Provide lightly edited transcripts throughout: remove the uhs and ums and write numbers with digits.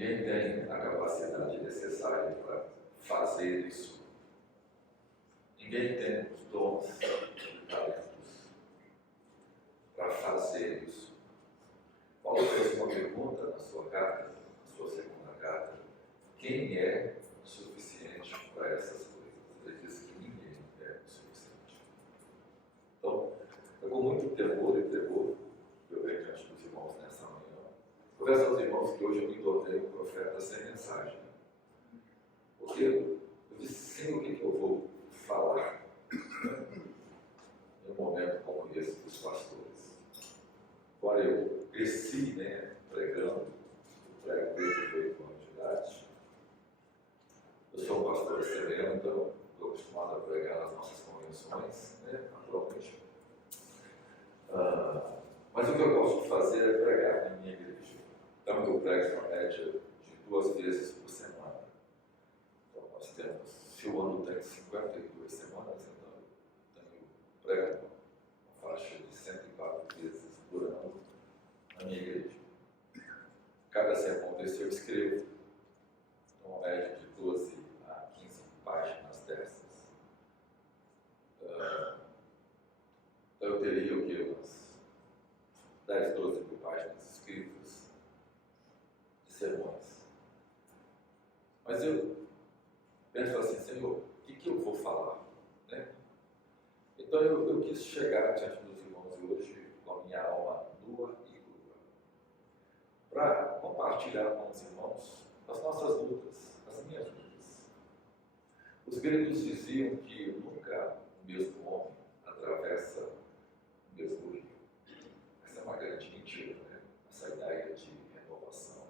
Ninguém tem a capacidade necessária para fazer isso. Ninguém tem os dons e talentos para fazer isso. Paulo fez uma pergunta na sua carta, na sua segunda carta: quem é suficiente para essas coisas? Ele diz que ninguém é suficiente. Então, é com muito temor e tremor que eu venho diante dos irmãos nessa manhã. Converso aos irmãos que hoje eu me tornei um profeta sem mensagem. Porque eu disse, Senhor, o que eu vou falar em um momento como esse dos pastores? Agora eu cresci, pregando, eu prego desde 8 anos de idade. Eu sou um pastor sereno, então estou acostumado a pregar nas nossas convenções, naturalmente. Mas o que eu gosto de fazer é pregar na minha igreja. Então eu prego uma média de 2 vezes por semana. Então nós temos, se o ano tem 52 semanas, então eu prego uma faixa de 104 vezes por ano na minha igreja. Cada sermão desse eu escrevo uma média de 12 a 15 páginas dessas. Então eu teria o que? Umas 10, 12 mil páginas escritas de sermões. Mas eu penso assim, Senhor, o que eu vou falar? Então eu quis chegar diante dos irmãos hoje com a minha alma nua e crua, para compartilhar com os irmãos as nossas lutas, as minhas lutas. Os gregos diziam que nunca o mesmo homem atravessa o mesmo rio. Essa é uma grande mentira, essa ideia de renovação.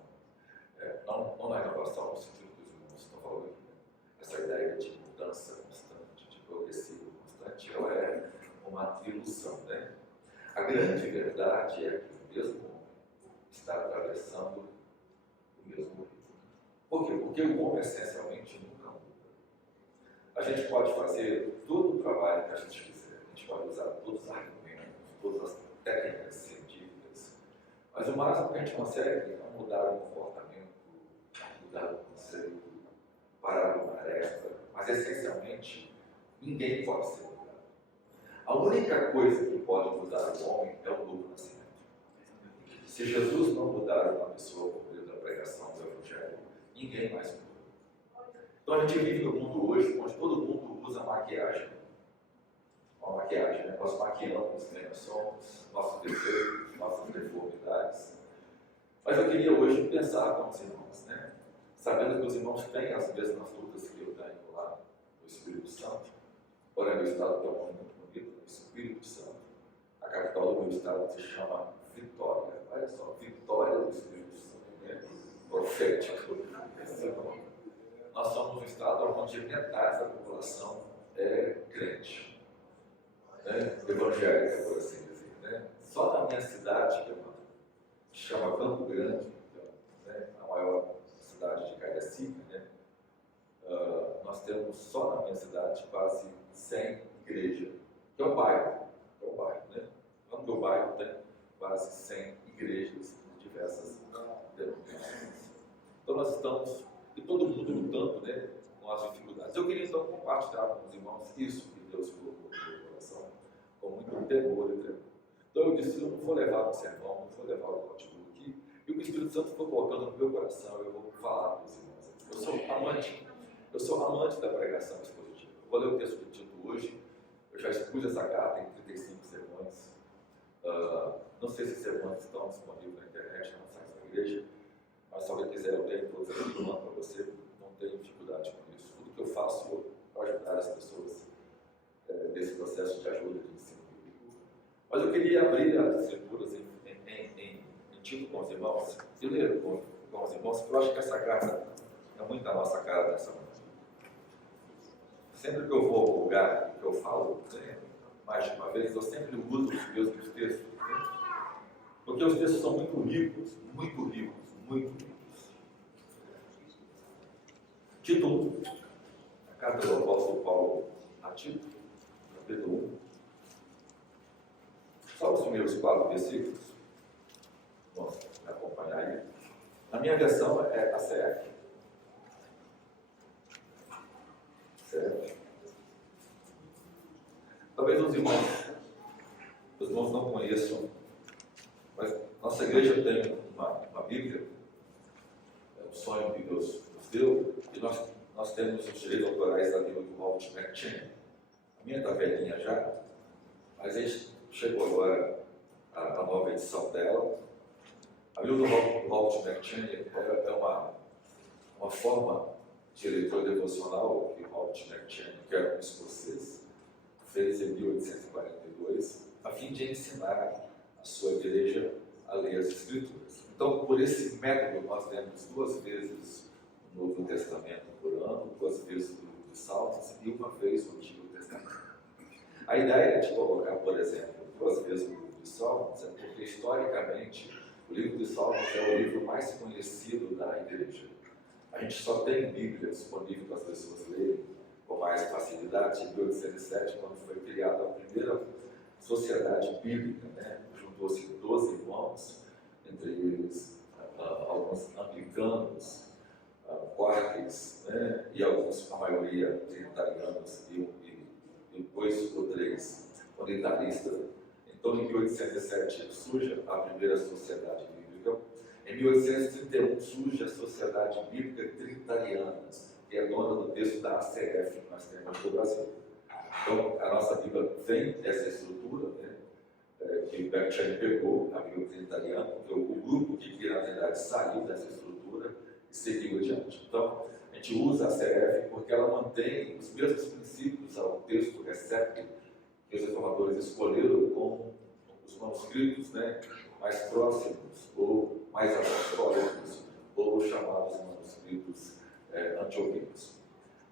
Não é renovação no sentido que os irmãos estão falando aqui. Essa ideia de mudança constante, de progressivo constante, ela é uma ilusão. A grande verdade é que o mesmo homem está atravessando o mesmo rio. Por quê? Porque o homem essencialmente nunca muda. A gente pode fazer todo o trabalho que a gente quiser, a gente pode usar todos os argumentos, todas as técnicas científicas, mas o máximo que a gente consegue é mudar o comportamento, mudar o conceito, parar uma tarefa, mas essencialmente ninguém pode ser mudado. A única coisa que pode mudar o homem é o novo nascimento. Se Jesus não mudar uma pessoa por meio da pregação do Evangelho, ninguém mais muda. Então a gente vive no mundo hoje onde todo mundo usa maquiagem. Uma maquiagem, Nós maquiamos quem nós somos, nossos defeitos, nossas deformidades. Mas eu queria hoje pensar com os irmãos, sabendo que os irmãos têm as mesmas lutas que eu tenho lá no Espírito Santo. Porém, meu estado tem um nome muito bonito, no Espírito Santo. A capital do meu estado se chama Vitória. Olha só, Vitória do Espírito Santo, profético. Nós somos um estado onde metade da população é crente, evangélica, por assim dizer. Só na minha cidade, que chama Campo Grande, a maior cidade de Cariacica, nós temos só na minha cidade quase 100 igrejas, que é o bairro. No meu bairro tem quase 100 igrejas de diversas denominações. Então nós estamos, e todo mundo lutando com as dificuldades. Eu queria então compartilhar com os irmãos isso que Deus colocou no meu coração, com muito temor e tremor. Então eu disse, eu não vou levar um sermão, não vou levar o notebook, e o que o Espírito Santo foi colocando no meu coração, eu vou falar para os irmãos. Eu sou amante da pregação expositiva. Eu vou ler o texto do Tito hoje, eu já expus essa carta em 35 sermões. Não sei se sermões estão disponíveis na internet, no site da igreja, mas se alguém quiser, eu tenho todos aqui, eu mando para você, não tenho dificuldade com isso. Tudo que eu faço para ajudar as pessoas nesse processo de ajuda, de ensino bíblico. Mas eu queria abrir as escrituras em Tito com os irmãos, e ler com os irmãos, porque eu acho que essa carta é muito a nossa cara nessa manhã. Sempre que eu vou ao lugar que eu falo, mais de uma vez, eu sempre uso os mesmos textos, porque os textos são muito ricos, muito ricos, muito ricos. Tito 1, a carta do apóstolo Paulo a Tito, capítulo 1. Só os primeiros 4 versículos, vamos acompanhar aí. A minha versão é a CF. CF. Talvez os irmãos não conheçam, mas nossa igreja tem uma Bíblia, é um sonho que Deus nos deu, e nós temos os direitos autorais da Bíblia do Robert McCheyne. A minha está velhinha já, mas a gente chegou agora a nova edição dela. A Bíblia do Robert McCheyne é uma forma de leitura devocional que Robert McCheyne, que era um escocês, fez em 1842, a fim de ensinar a sua igreja a ler as Escrituras. Então, por esse método, nós temos 2 vezes o Novo Testamento por ano, 2 vezes o livro de Salmos e 1 vez o Antigo Testamento. A ideia de colocar, por exemplo, 2 vezes o livro de Salmos é porque, historicamente, o livro de Salmos é o livro mais conhecido da igreja. A gente só tem Bíblia disponível para as pessoas lerem com mais facilidade em 1807, quando foi criada a primeira sociedade bíblica, né? Juntou-se 12 irmãos, entre eles alguns anglicanos, quáqueres, né? E alguns, a maioria, trinitarianos e 2 ou 3 unitaristas. Então, em 1807 surge a primeira sociedade bíblica. Em 1831 surge a Sociedade Bíblica Trinitariana, que é dona do texto da ACF que nós temos no Brasil. Então, a nossa Bíblia vem dessa estrutura, né, que o McCheyne pegou, a Bíblia Trinitariana, porque o grupo que, na verdade, saiu dessa estrutura e seguiu adiante. Então, a gente usa a ACF porque ela mantém os mesmos princípios ao texto recéptico que os reformadores escolheram como os manuscritos, né, mais próximos ou mais apostólicos ou chamados manuscritos antioquínicos.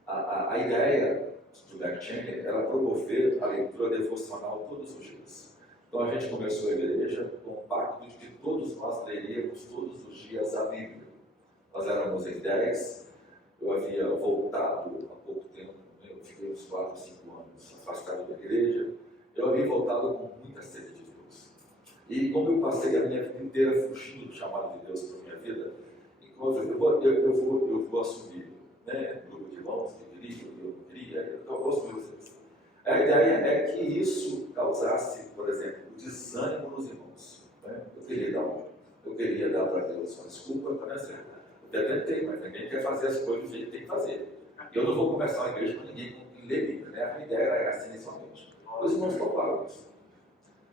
A ideia do McCheyne era promover a leitura devocional todos os dias. Então a gente começou a igreja com o pacto de que todos nós leríamos todos os dias a Bíblia. Nós éramos em 10, eu havia voltado há pouco tempo, eu fiquei uns 4, 5 anos afastado da igreja, eu havia voltado com muita sede de Deus. E como eu passei a minha vida inteira fugindo do chamado de Deus para a minha vida, eu vou assumir, né, um grupo de irmãos que queria, eu não queria, então eu vou assumir vocês. A ideia é que isso causasse, por exemplo, o desânimo nos irmãos. Né? Eu queria dar para Deus uma desculpa, para não ser. Eu até tentei, mas ninguém quer fazer as coisas do jeito que tem que fazer. E eu não vou começar uma igreja com ninguém com ler Bíblia, né? A ideia era essa inicialmente. Os irmãos toparam isso.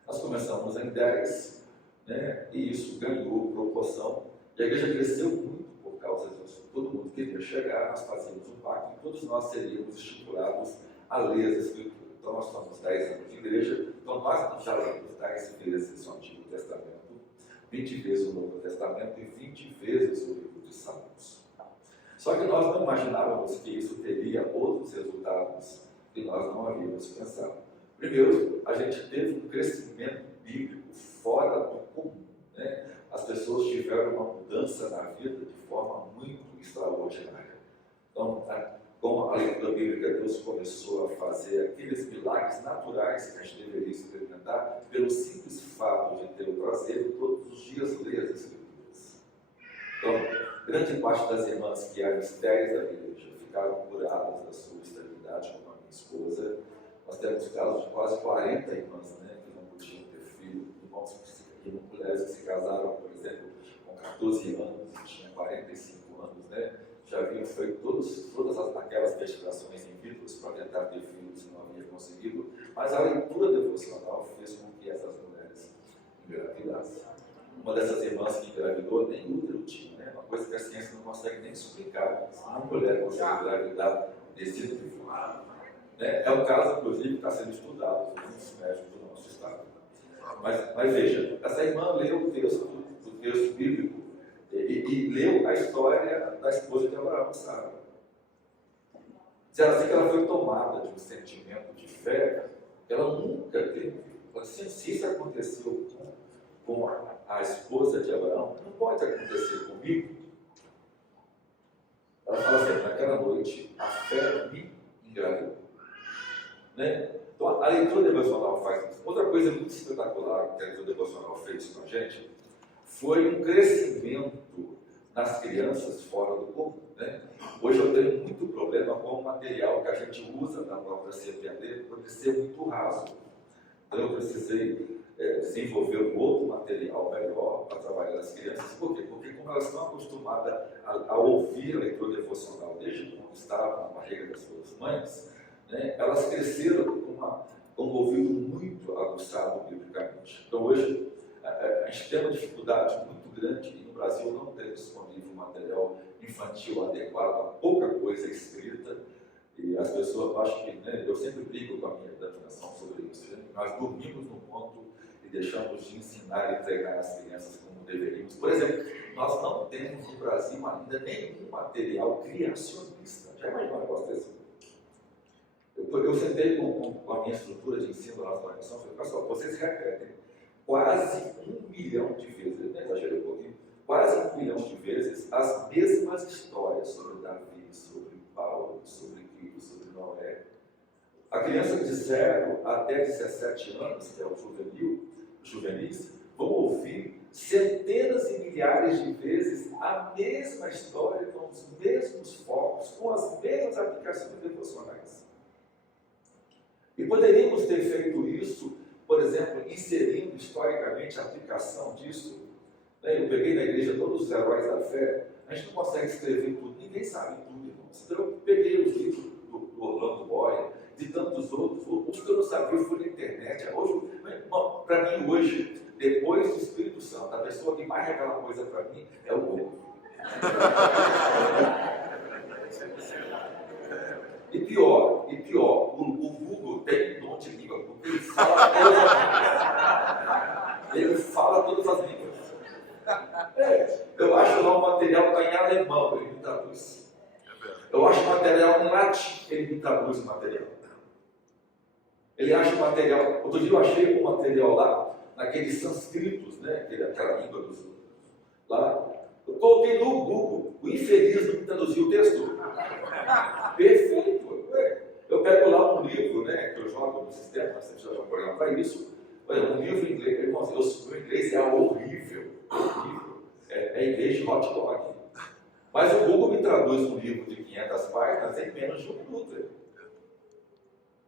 Nós começamos em 10, né? E isso ganhou proporção. E a igreja cresceu muito por causa disso. Todo mundo queria chegar, nós fazíamos um pacto e todos nós seríamos estimulados a ler as Escrituras. Então nós somos 10 anos de igreja, então nós já lemos 10 vezes o Antigo Testamento, 20 vezes o Novo Testamento e 20 vezes o livro de Salmos. Só que nós não imaginávamos que isso teria outros resultados que nós não havíamos pensado. Primeiro, a gente teve um crescimento bíblico fora do comum, né? As pessoas tiveram uma mudança na vida de forma muito extraordinária. Então, com a leitura bíblica, Deus começou a fazer aqueles milagres naturais que a gente deveria experimentar pelo simples fato de ter o prazer de todos os dias ler as Escrituras. Então, grande parte das irmãs que eram estéreis da igreja ficaram curadas da sua esterilidade, como a minha esposa. Nós temos casos de quase 40 irmãs, né, que não podiam ter filho, irmãos que mulheres que se casaram, por exemplo, com 14 anos e tinham 45 anos, né? Já haviam feito todas aquelas investigações in vitro para tentar ter filhos e não haviam conseguido, mas a leitura devocional fez com que essas mulheres engravidassem. Uma dessas irmãs que engravidou nem útero tinha, né? Uma coisa que a ciência não consegue nem explicar. Uma mulher consegue engravidar desse tipo. Né? É um caso, inclusive, que está sendo estudado por muitos médicos do nosso estado. Mas veja, essa irmã leu o texto bíblico e leu a história da esposa de Abraão, Sara. Diz assim que ela foi tomada de um sentimento de fé que ela nunca teve. Se isso aconteceu com a esposa de Abraão, não pode acontecer comigo. Ela fala assim, naquela noite, a fé me engravidou. Né? Então, a leitura devocional faz isso. Outra coisa muito espetacular que a leitura devocional fez com a gente foi um crescimento nas crianças fora do comum, né? Hoje eu tenho muito problema com o material que a gente usa na própria CPAD por ser muito raso. Então eu precisei desenvolver um outro material melhor para trabalhar as crianças. Por quê? Porque como elas estão acostumadas a ouvir a leitura devocional desde quando estavam na barriga das suas mães, né, elas cresceram com um ouvido muito aguçado biblicamente. Então hoje a gente tem uma dificuldade muito grande e no Brasil não tem disponível material infantil adequado, há pouca coisa escrita. E as pessoas acham que, né, eu sempre brigo com a minha denominação sobre isso, né? Nós dormimos no ponto e deixamos de ensinar e treinar as crianças como deveríamos. Por exemplo, nós não temos no Brasil ainda nenhum material criacionista. Já imaginou um negócio desse? Eu sentei com a minha estrutura de ensino da nossa denominação e falei, pessoal, vocês repetem quase 1 milhão de vezes, eu exagerei um pouquinho, quase 1 milhão de vezes as mesmas histórias sobre Davi, sobre Paulo, sobre Cristo, sobre Noé. A criança de 0 até 17 anos, que é o juvenis, vão ouvir centenas e milhares de vezes a mesma história, com os mesmos focos, com as mesmas aplicações devocionais. E poderíamos ter feito isso, por exemplo, inserindo historicamente a aplicação disso. Eu peguei na igreja todos os heróis da fé, a gente não consegue escrever tudo, ninguém sabe tudo, irmãos. Então eu peguei os livros do Orlando Boyer, de tantos outros, os que eu não sabia, eu fui na internet. Para mim hoje, depois do Espírito Santo, a pessoa que mais revela coisa para mim é o Google. E pior, o Google tem um dom de língua, porque ele fala todas as línguas. Eu acho lá o material está em alemão, ele me traduz. Eu acho o material em latim, ele me traduz o material. Ele acha o material. Outro dia eu achei um material lá, naqueles sânscritos, né? Aquela língua dos. Lá. Eu coloquei no Google, o infeliz não me traduziu o texto. Perfeito. Eu pego lá um livro, né, que eu jogo no sistema, nós temos que jogar um programa para isso. Olha, um livro em inglês, irmãos, o meu inglês é horrível. É inglês de hot dog. Mas o Google me traduz um livro de 500 páginas em menos de 1 minuto.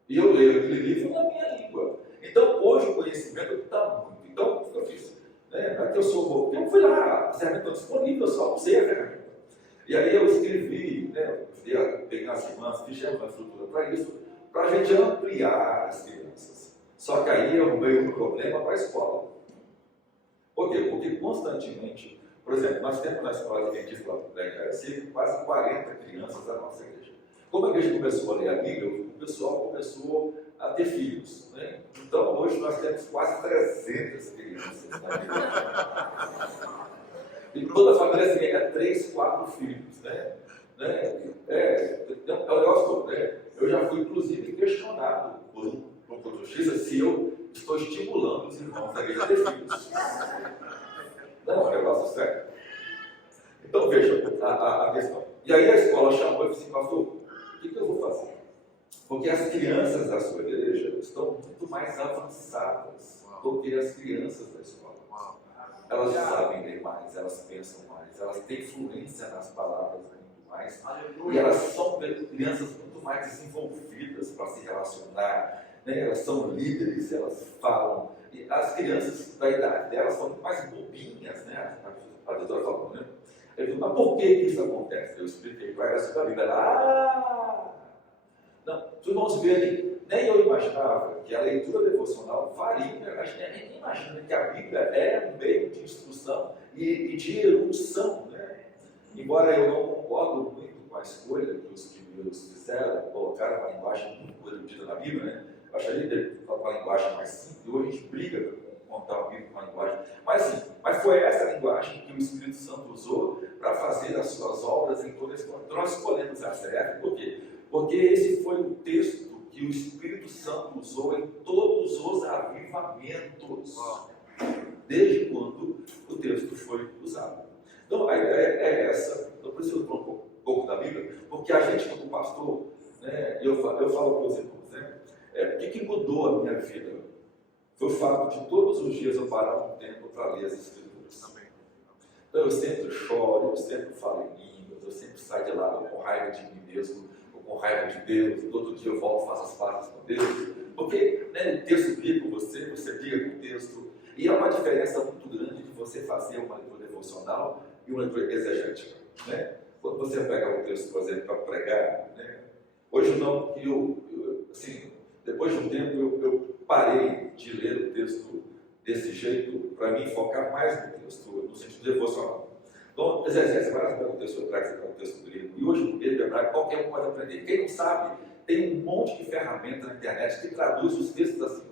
E eu leio aquele livro na minha língua. Então, hoje o conhecimento está muito. Então, o que eu fiz? Não é que eu sou. Eu fui lá, a ferramenta disponível, eu só usei a ferramenta. E aí eu escrevi, né, peguei as irmãs, fizemos uma estrutura para isso, para a gente ampliar as crianças. Só que aí eu arrumei um problema para a escola. Por quê? Porque constantemente, por exemplo, nós temos na escola adventista da Icaraci quase 40 crianças da nossa igreja. Como a igreja começou a ler a Bíblia, o pessoal começou a ter filhos, né? Então hoje nós temos quase 300 crianças na igreja. E toda a família assim, é 3, 4 filhos, né? É um negócio todo, né? Eu já fui, inclusive, questionado por um justiça se eu estou estimulando os irmãos da igreja a ter filhos. Não, é um negócio sério. Então, veja a questão. E aí a escola chamou e disse assim, pastor, o que eu vou fazer? Porque as crianças da sua igreja estão muito mais avançadas do que as crianças da escola. Elas sabem ler mais, elas pensam mais, elas têm influência nas palavras muito mais. E elas são crianças muito mais desenvolvidas para se relacionar, né? Elas são líderes, elas falam. E as crianças da idade delas são muito mais bobinhas, né? A doutora falou, né? Ele falou, mas por que isso acontece? Eu expliquei para ela sobre a Bíblia. Não, os irmãos verem, nem eu imaginava que a leitura devocional varia. A gente nem imagina que a Bíblia é um meio de instrução e de erudição, né? Embora eu não concordo muito com a escolha que os primeiros fizeram, colocaram uma linguagem muito erudita na Bíblia, né? Eu acharia que uma linguagem mais simples, e hoje a gente briga para montar a Bíblia com uma linguagem. Mas foi essa linguagem que o Espírito Santo usou para fazer as suas obras em toda a história. Então nós escolhemos a CF, por quê? Porque esse foi o texto que o Espírito Santo usou em todos os avivamentos, desde quando o texto foi usado. Então, a ideia é essa. Então, por isso eu falo um pouco da Bíblia, porque a gente, como pastor, né, eu falo para os irmãos, né, o que mudou a minha vida? Foi o fato de todos os dias eu parar um tempo para ler as Escrituras. Então eu sempre choro, eu sempre falo em línguas, eu sempre saio de lá com raiva de mim mesmo, ou com raiva de Deus, todo dia eu volto e faço as pazes com Deus, porque né, o texto briga com você, você briga com o texto, e há uma diferença muito grande de você fazer uma leitura devocional e uma leitura exegética. Né? Quando você pega o texto, por exemplo, para pregar, né? Hoje não, assim, depois de um tempo eu parei de ler o texto desse jeito, para mim focar mais no texto, no sentido devocional. Então, exegese, vai lá, pega o texto hebraico, você pega o texto grego, e hoje no texto hebraico qualquer um pode aprender. Quem não sabe, tem um monte de ferramentas na internet que traduz os textos assim.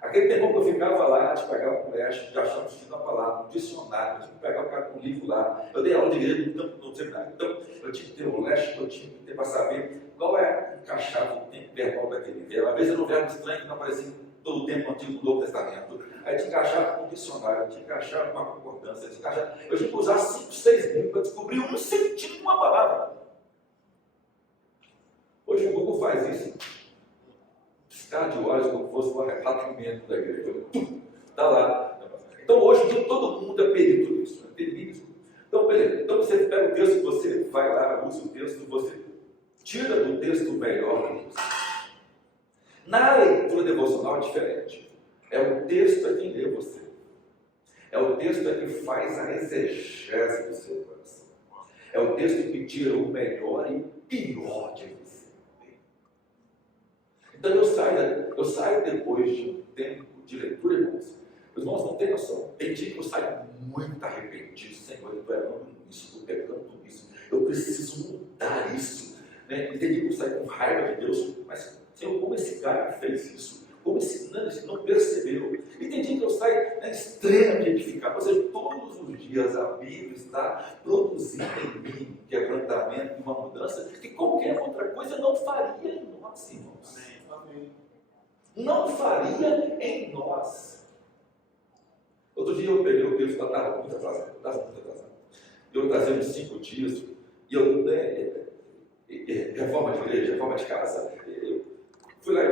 Aquele tempo que eu ficava lá, de pegar um colégio, de achar uma palavra, um dicionário, eu tinha que pegar um livro lá. Eu dei aula de grego no seminário. Então, eu tinha que ter o leste, eu tinha que ter para saber qual é encaixado o tempo verbal daquele verbo. Às vezes era um verbo estranho que não aparecia todo o tempo antigo do Novo Testamento. Aí tinha que achar com um dicionário, tinha que achar uma concordância, tinha que achar... Eu tinha que usar 5, 6 livros para descobrir um sentido de uma palavra. Hoje o Google faz isso. Piscar de olhos como fosse um arrebatamento da igreja. Está lá. Então hoje todo mundo é perito nisso. É perito. Então, beleza. Então você pega o texto, você vai lá, usa o texto, você tira do texto o melhor do texto. Na leitura devocional é diferente. É o texto a quem lê você. É o texto a que faz a exegese do seu coração. É o texto que tira o melhor e o pior de você. Então eu saio depois de um tempo de leitura, irmãos. Os irmãos não têm noção. Tem dia que eu saio muito arrependido. Senhor, eu estou errando nisso, estou pegando isso. Eu preciso mudar isso. Né? E tem dia que eu saio com raiva de Deus. Mas, Senhor, como esse cara fez isso? Como esse não percebeu? E tem dia que eu saio extremamente edificado. Ou seja, todos os dias a Bíblia está produzindo em mim um quebrantamento e uma mudança que qualquer outra coisa não faria em nós, irmãos. Não faria em nós. Outro dia eu peguei o texto, estava muito atrasado. Eu trazia uns 5 dias, e eu, reforma de igreja, reforma de casa, eu fui lá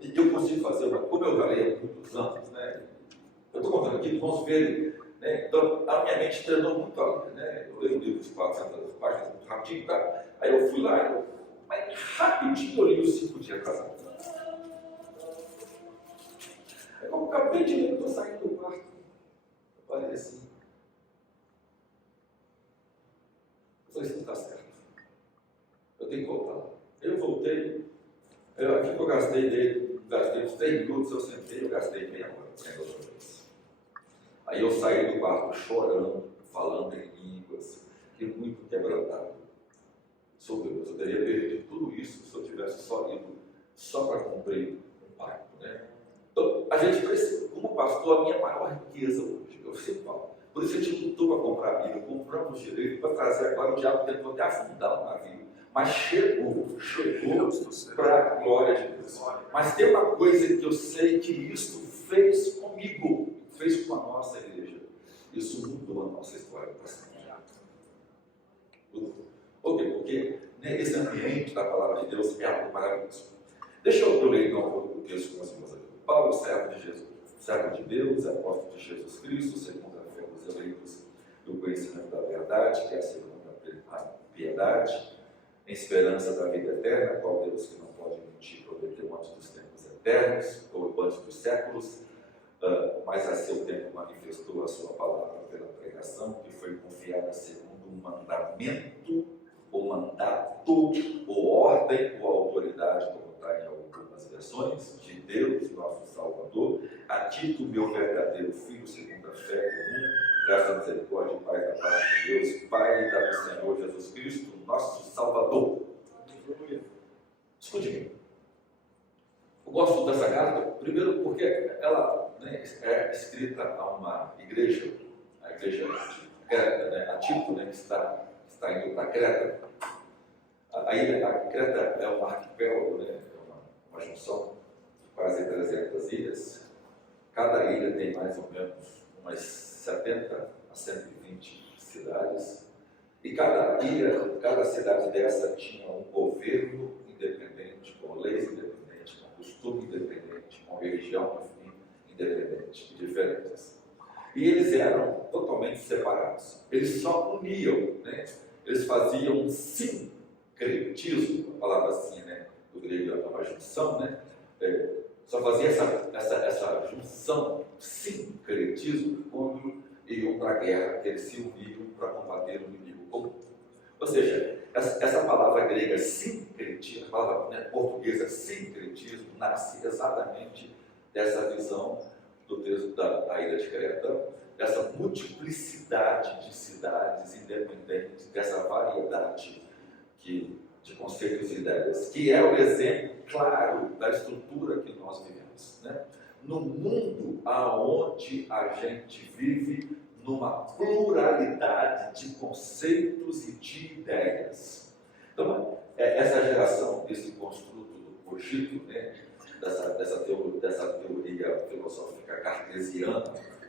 e eu consegui fazer, como eu já leio há muitos anos, né? Eu estou contando aqui, vamos ver, né? Então a minha mente treinou muito ali, né? Eu leio um livro de 400 páginas, muito rapidinho, tá? Aí eu fui lá, mas rapidinho eu li os 5 dias atrasados. Aí eu acabei de ler, eu estou saindo do quarto. Eu falei assim, isso não está certo. Eu tenho que voltar lá. Eu voltei, aqui que eu gastei uns 3 minutos, eu sentei, eu gastei meia hora. Aí eu saí do quarto chorando, falando em línguas, e muito quebrantado. Sobre Deus, eu teria perdido tudo isso se eu tivesse só ido só para cumprir um pacto, né? Então, a gente precisa, como pastor, a minha maior riqueza hoje, eu sempre falo. Por isso a gente lutou para comprar a Bíblia, compramos direito para trazer agora. O diabo tentou até afundar o navio, mas chegou para a glória de Deus. Mas tem uma coisa que eu sei que isso fez comigo, fez com a nossa igreja. Isso mudou a nossa história para sempre. Por quê? Porque esse ambiente da palavra de Deus é algo maravilhoso. Deixa eu ler então o texto com as irmãs aqui. Paulo, servo de Jesus, servo de Deus, apóstolo de Jesus Cristo, segundo a fé dos eleitos do conhecimento da verdade, que é a segunda a piedade, em esperança da vida eterna, qual Deus que não pode mentir prometeu antes dos tempos eternos, ou antes dos séculos, mas a seu tempo manifestou a sua palavra pela pregação, que foi confiada segundo um mandamento, ou mandato, ou ordem, ou autoridade, como está em algumas versões, de Deus, nosso Salvador, a Tito, meu verdadeiro filho, segundo a fé comum, graças à misericórdia e paz da parte de Deus, Pai e da do Senhor Jesus Cristo, nosso Salvador. Escute-me. Eu gosto dessa carta, primeiro porque ela é escrita a uma igreja, a igreja a Tito, que está indo para Creta. A Creta é um arquipélago, é uma junção de quase 300 ilhas. Cada ilha tem mais ou menos umas 70 a 120 cidades. E cada ilha, cada cidade dessa tinha um governo independente, com leis independentes, com costume independente, com religião independente e diferentes. E eles eram totalmente separados. Eles só uniam, né? Eles faziam um sincretismo, a palavra assim, né? Do grego é uma junção, né? Só fazia essa junção, sincretismo, quando iam para a guerra, que eles se uniam para combater o inimigo comum. Ou seja, essa palavra grega sincretismo, a palavra, né, portuguesa sincretismo, nasce exatamente dessa visão do texto da ilha de Creta, dessa multiplicidade de cidades independentes, dessa variedade de conceitos e ideias, que é o exemplo claro da estrutura que nós vivemos, né? No mundo aonde a gente vive numa pluralidade de conceitos e de ideias. Então, essa geração desse construto do cogito, né? dessa teoria filosófica cartesiana,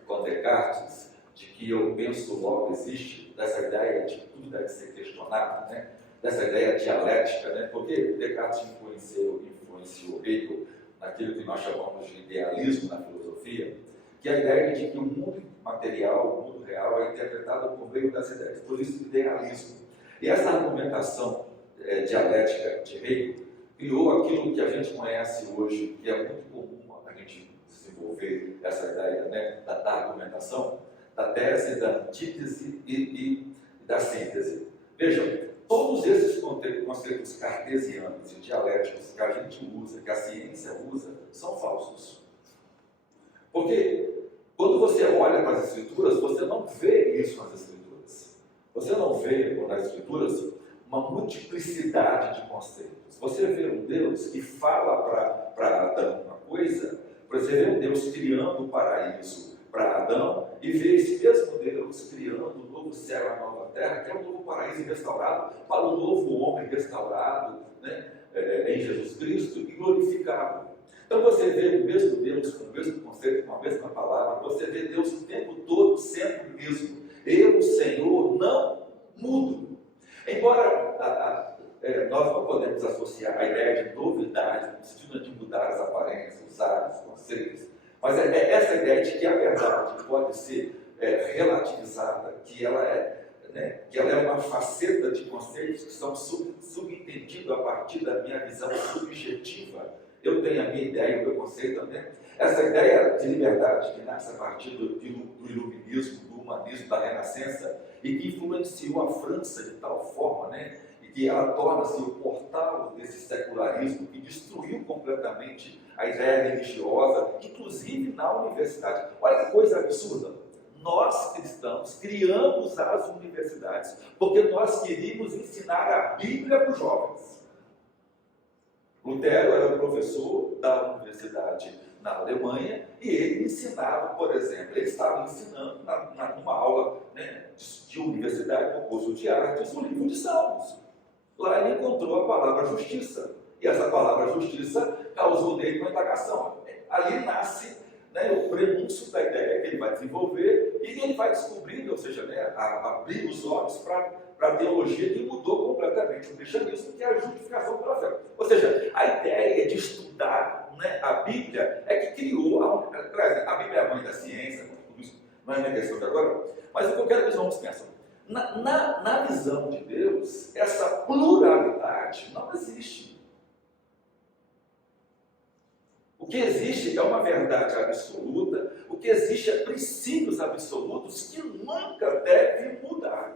com Descartes, de que eu penso, logo existe, dessa ideia de que tudo deve ser questionado, né? Dessa ideia dialética, né? Porque Descartes influenciou Hegel naquilo que nós chamamos de idealismo na filosofia, que é a ideia de que o mundo material, o mundo real, é interpretado por meio das ideias, por isso idealismo. E essa argumentação dialética de Hegel criou aquilo que a gente conhece hoje, que é muito comum a gente desenvolver essa ideia, né, da argumentação, da tese, da antítese e da síntese. Vejam, todos esses conceitos cartesianos e dialéticos que a gente usa, que a ciência usa, são falsos. Porque quando você olha para as Escrituras, você não vê isso nas Escrituras. Você não vê nas Escrituras uma multiplicidade de conceitos. Você vê um Deus que fala para Adão uma coisa, você vê um Deus criando o paraíso para Adão, e vê esse mesmo Deus criando um novo céu e a nova terra, que é um novo paraíso restaurado, para um novo homem restaurado, né, em Jesus Cristo e glorificado. Então você vê o mesmo Deus com o mesmo conceito, com a mesma palavra, você vê Deus o tempo todo sempre o mesmo. Eu, Senhor, não mudo. Embora nós não podemos associar a ideia de novidade, no sentido de mudar as aparências, os hábitos, os conceitos, mas essa ideia de que a verdade pode ser relativizada, que ela é uma faceta de conceitos que são subentendidos a partir da minha visão subjetiva. Eu tenho a minha ideia, o meu conceito também. Essa ideia de liberdade que nasce a partir do iluminismo, do humanismo, da renascença, e que influenciou a França de tal forma, né, e que ela torna-se o portal desse secularismo que destruiu completamente a ideia religiosa, inclusive na universidade. Olha que coisa absurda. Nós, cristãos, criamos as universidades porque nós queríamos ensinar a Bíblia para os jovens. Lutero era o professor da universidade na Alemanha e ele ensinava, por exemplo, ele estava ensinando numa aula, né, de universidade, no curso de artes, o livro de Salmos. Lá ele encontrou a palavra justiça, e essa palavra justiça causou nele uma indagação. Ali nasce, né, o prenúncio da ideia que ele vai desenvolver e ele vai descobrir, ou seja, né, abrir os olhos para a teologia que mudou completamente o cristianismo, que é a justificação pela fé. Ou seja, a ideia de estudar, né, a Bíblia é que criou, a Bíblia é a mãe da ciência, tudo isso não é minha questão de agora, mas o que eu quero que os irmãos pensam, na visão de Deus, essa pluralidade não existe. O que existe é uma verdade absoluta, o que existe é princípios absolutos que nunca devem mudar.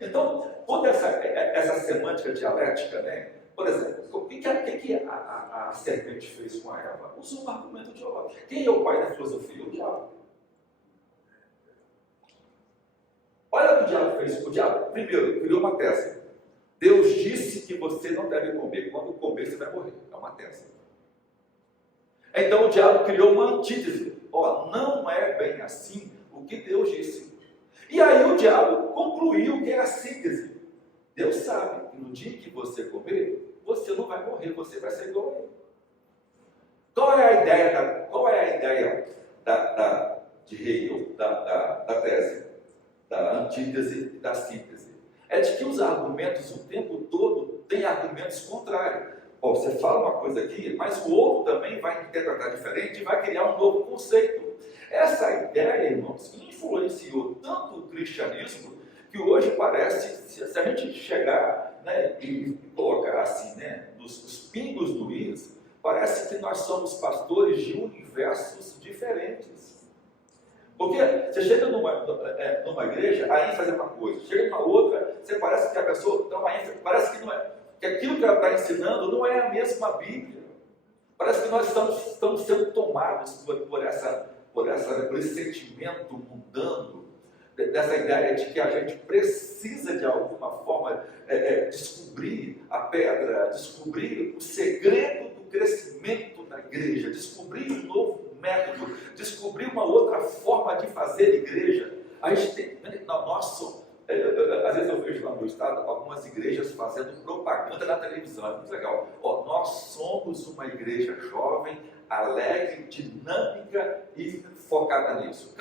Então, toda essa semântica dialética, né? Por exemplo, o que a serpente fez com a Eva? Usou um argumento teológico. Quem é o pai da filosofia? O diabo. Olha o que o diabo fez. O diabo, primeiro, criou uma tese. Deus disse que você não deve comer. Quando comer, você vai morrer. É uma tese. Então o diabo criou uma antítese. Não é bem assim o que Deus disse. E aí o diabo concluiu que é a síntese. Deus sabe que no dia que você comer, você não vai morrer, você vai ser igual a ele. Qual é a ideia de Hegel, da tese, da antítese e da síntese? É de que os argumentos o tempo todo têm argumentos contrários. Você fala uma coisa aqui, mas o outro também vai interpretar diferente e vai criar um novo conceito. Essa ideia, irmãos, influenciou tanto o cristianismo que hoje parece, se a gente chegar, né, e colocar assim, né, os pingos no is, parece que nós somos pastores de universos diferentes. Porque você chega numa igreja, a ênfase é uma coisa, chega numa outra, você parece que a pessoa dá uma ênfase, parece que, não é, que aquilo que ela está ensinando não é a mesma Bíblia. Parece que nós estamos sendo tomados por esse sentimento mundano, dessa ideia de que a gente precisa de alguma forma descobrir a pedra, descobrir o segredo do crescimento da igreja, descobrir um novo método, descobrir uma outra forma de fazer igreja. A gente tem, às vezes eu vejo lá no meu estado algumas igrejas fazendo propaganda na televisão, é muito legal. Nós somos uma igreja jovem, alegre, dinâmica e focada nisso.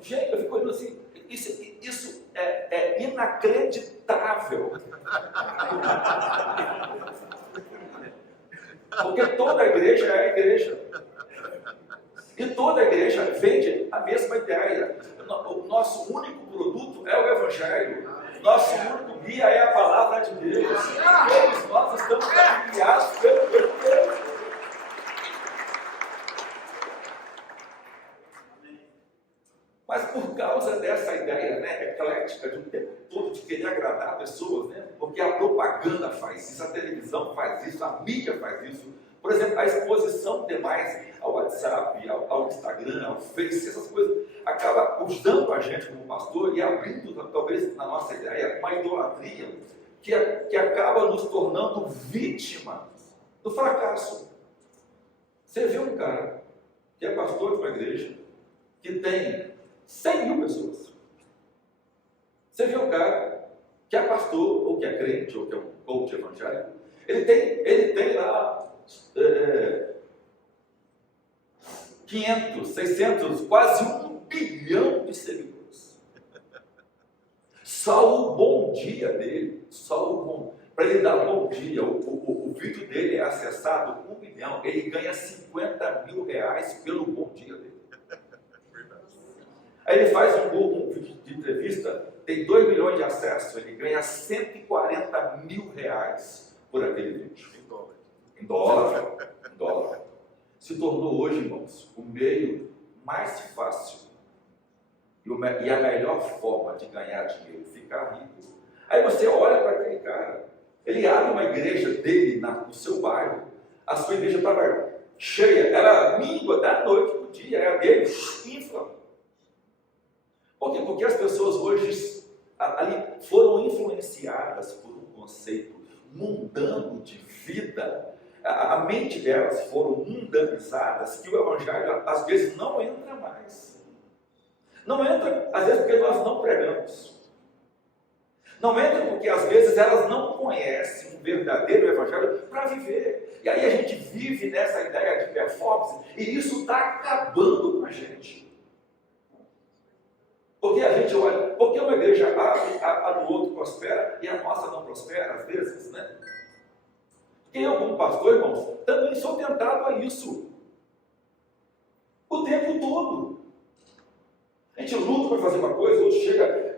Gente, eu fico olhando assim, isso é inacreditável. Porque toda igreja é a igreja. E toda igreja vende a mesma ideia. O nosso único produto é o Evangelho. Nosso único guia é a palavra de Deus. Todos nós estamos guiados pelo Deus. Mas por causa dessa ideia, né, eclética de o tempo todo de querer agradar pessoas, né, porque a propaganda faz isso, a televisão faz isso, a mídia faz isso. Por exemplo, a exposição demais ao WhatsApp, ao Instagram, ao Face, essas coisas, acaba ajudando a gente como pastor e abrindo, talvez, na nossa ideia, uma idolatria que acaba nos tornando vítimas do fracasso. Você vê um cara que é pastor de uma igreja que tem 100 mil pessoas. Você vê um cara que é pastor, ou que é crente, ou que é um coach evangélico, ele tem lá 500, 600, quase 1 bilhão de seguidores. Só o bom dia dele, para ele dar bom dia, o vídeo dele é acessado 1 milhão, ele ganha 50 mil reais pelo bom dia dele. Aí ele faz um vídeo de entrevista, tem 2 milhões de acessos, ele ganha 140 mil reais por aquele vídeo. Em dólar. Se tornou hoje, irmãos, o meio mais fácil e a melhor forma de ganhar dinheiro, ficar rico. Aí você olha para aquele cara, ele abre uma igreja dele no seu bairro, a sua igreja estava cheia, era míngua da noite para o dia, era dele, infla. Por quê? Porque as pessoas hoje ali foram influenciadas por um conceito mundano de vida. A mente delas foram mundanizadas que o Evangelho às vezes não entra mais. Não entra, às vezes, porque nós não pregamos. Não entra porque às vezes elas não conhecem um verdadeiro Evangelho para viver. E aí a gente vive nessa ideia de performance e isso está acabando com a gente. Porque a gente olha, porque uma igreja abre, a do outro prospera e a nossa não prospera às vezes, né? Eu, como pastor, irmãos, também sou tentado a isso. O tempo todo. A gente luta para fazer uma coisa, outro chega,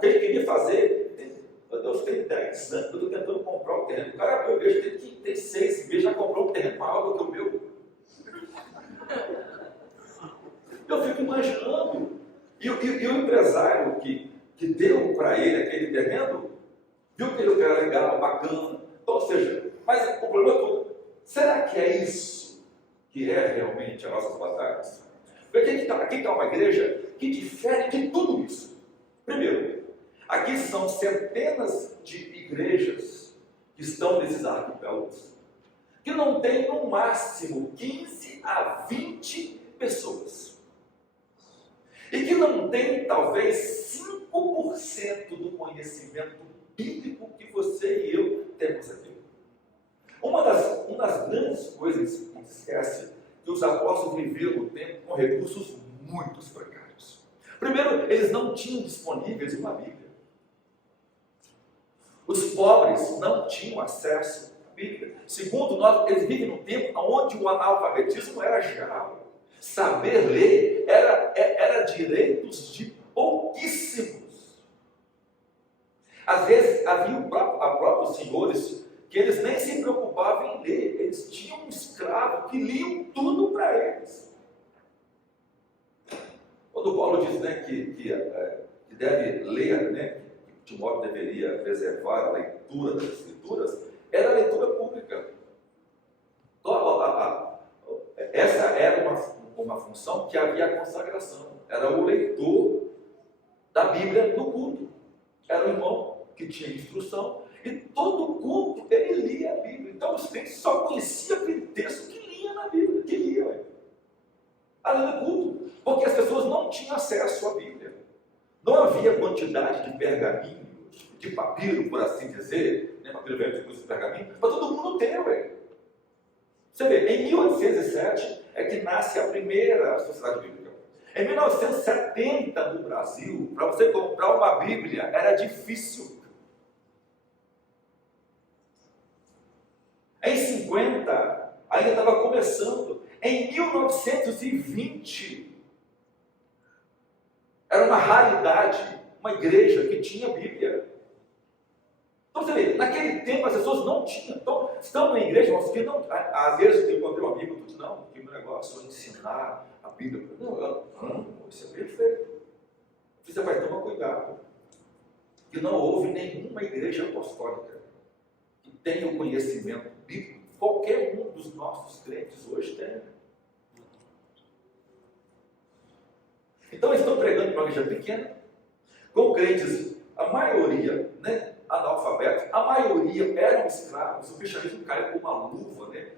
quem queria fazer, meu Deus, tem 10 anos, eu estou tentando comprar o terreno. O cara, eu vejo, tem 6 meses, já comprou um terreno maior do que o meu. Eu fico imaginando. E o empresário que deu para ele aquele terreno, viu que ele era legal, bacana. Ou seja, mas o problema é todo. Será que é isso que é realmente as nossas batalhas? Porque aqui está uma igreja que difere de tudo isso. Primeiro, aqui são centenas de igrejas que estão nesses arquipélagos, que não tem no máximo 15 a 20 pessoas. E que não tem talvez 5% do conhecimento bíblico que você e eu temos aqui. Uma das grandes coisas que a gente esquece que os apóstolos viveram no tempo com recursos muito precários. Primeiro, eles não tinham disponíveis uma Bíblia. Os pobres não tinham acesso à Bíblia. Segundo, eles vivem num tempo onde o analfabetismo era geral. Saber ler era direitos de pouquíssimos. Às vezes havia próprios senhores que eles nem se preocupavam em ler, eles tinham um escravo que liam tudo para eles. Quando Paulo diz, né, que deve ler, né, que Timóteo deveria reservar a leitura das Escrituras, era a leitura pública. Então, essa era uma função que havia a consagração, era o leitor da Bíblia no culto, era o irmão que tinha instrução, e todo culto ele lia a Bíblia. Então os crentes só conheciam aquele texto que lia na Bíblia, que lia, além do culto, porque as pessoas não tinham acesso à Bíblia. Não havia quantidade de pergaminhos, de papiro, por assim dizer, né, papiro velho de pergaminho, para todo mundo ter, Você vê, em 1807 é que nasce a primeira sociedade bíblica. Em 1970, no Brasil, para você comprar uma Bíblia era difícil. Em 50, ainda estava começando. Em 1920, era uma raridade, uma igreja que tinha Bíblia. Então você vê, naquele tempo as pessoas não tinham. Então, estão na igreja, mas que não. Às vezes eu encontrei um amigo que diz, não, que o meu negócio é ensinar a Bíblia. Não, isso é perfeito. Você vai tomar cuidado. Que não houve nenhuma igreja apostólica que tenha o conhecimento bíblico. Qualquer um dos nossos crentes hoje tem. Então eles estão pregando em uma igreja pequena, com crentes, a maioria, né, analfabetos, a maioria eram escravos, o cristianismo caiu com uma luva, né,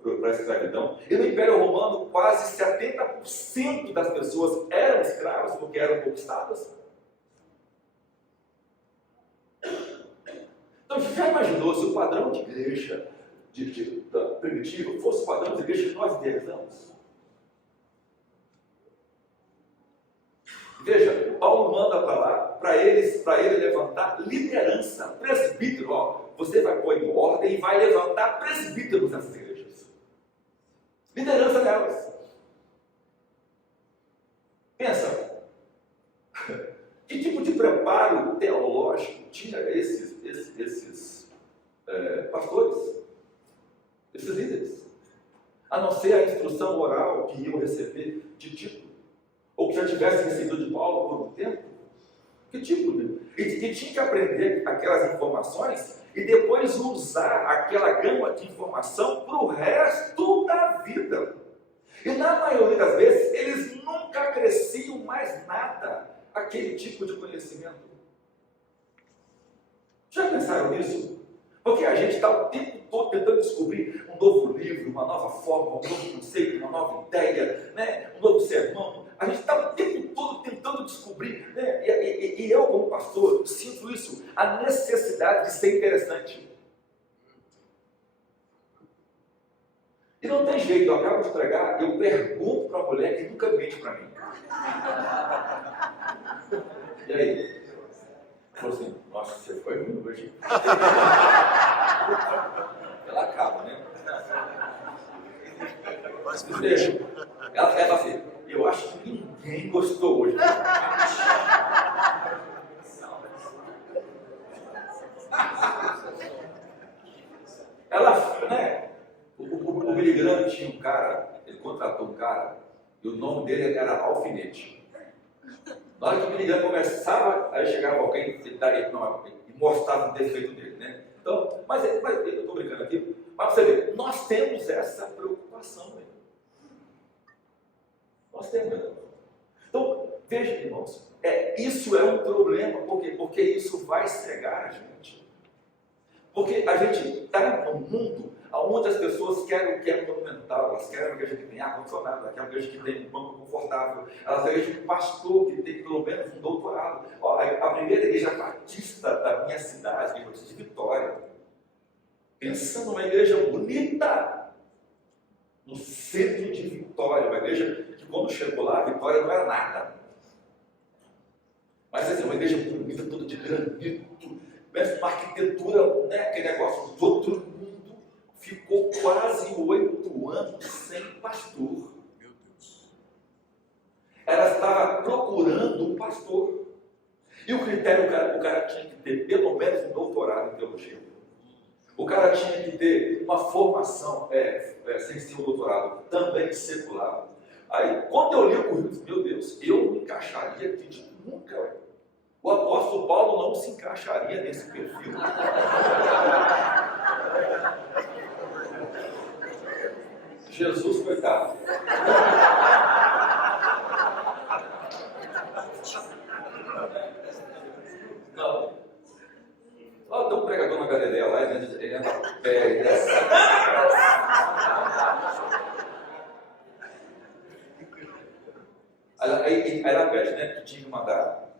para a escravidão, e no Império Romano quase 70% das pessoas eram escravas porque eram conquistadas. Então já imaginou se o padrão de igreja primitiva fosse o padrão de igreja que nós idealizamos? Veja, Paulo manda para lá, para ele levantar liderança, presbítero. Você vai pôr em ordem e vai levantar presbíteros nessas igrejas. Liderança delas. Pensa, que tipo de preparo teológico tinha esses pastores, esses líderes? A não ser a instrução oral que iam receber de Tito, ou que já tivesse recebido de Paulo por um tempo. Que tipo de... E tinha que aprender aquelas informações e depois usar aquela gama de informação para o resto da vida. E na maioria das vezes, eles nunca acresciam mais nada aquele tipo de conhecimento. Já pensaram nisso? Porque a gente está o tempo todo tentando descobrir um novo livro, uma nova forma, um novo conceito, uma nova ideia, né? Um novo sermão. A gente está o tempo todo tentando descobrir, né? E eu, como pastor, sinto isso, a necessidade de ser interessante. E não tem jeito, eu acabo de pregar, eu pergunto para a mulher que nunca mente para mim. E aí? Falou assim, nossa, você foi ruim hoje. Ela acaba, né? Ela fala assim, eu acho que ninguém gostou hoje. Ela, né? O Billy Graham tinha um cara, ele contratou um cara, e o nome dele era Alfinete. Na hora que o Billy Graham começava, aí chegava alguém e mostrava o defeito dele, né? Então, mas eu estou brincando aqui, mas você vê, nós temos essa preocupação, né? Nós temos. Então, veja, irmãos, isso é um problema, por quê? Porque isso vai cegar a gente. Porque a gente está num mundo onde as pessoas querem o que é monumental, elas querem uma igreja que tem ar-condicionado, elas querem uma igreja que tem um banco confortável, elas querem um pastor que tem pelo menos um doutorado. A primeira igreja batista da minha cidade, a igreja batista de Vitória, pensa numa igreja bonita, no centro de Vitória, uma igreja que quando chegou lá, Vitória não era nada. Mas assim, uma igreja bonita, toda de granito, uma arquitetura, né, aquele negócio do outro mundo. Ficou quase 8 anos sem pastor. Meu Deus. Ela estava procurando um pastor. E o critério, o cara tinha que ter pelo menos um doutorado em teologia. O cara tinha que ter uma formação, sem ser um doutorado, também secular. Aí, quando eu li o currículo, eu disse, meu Deus, eu me encaixaria aqui de nunca. Ué. O apóstolo Paulo não se encaixaria nesse perfil. Jesus, coitado. Não. Ó, tem um pregador na Galileia lá, ele anda a pé, ele é assim. Aí ela pede, né, que tinha que mandar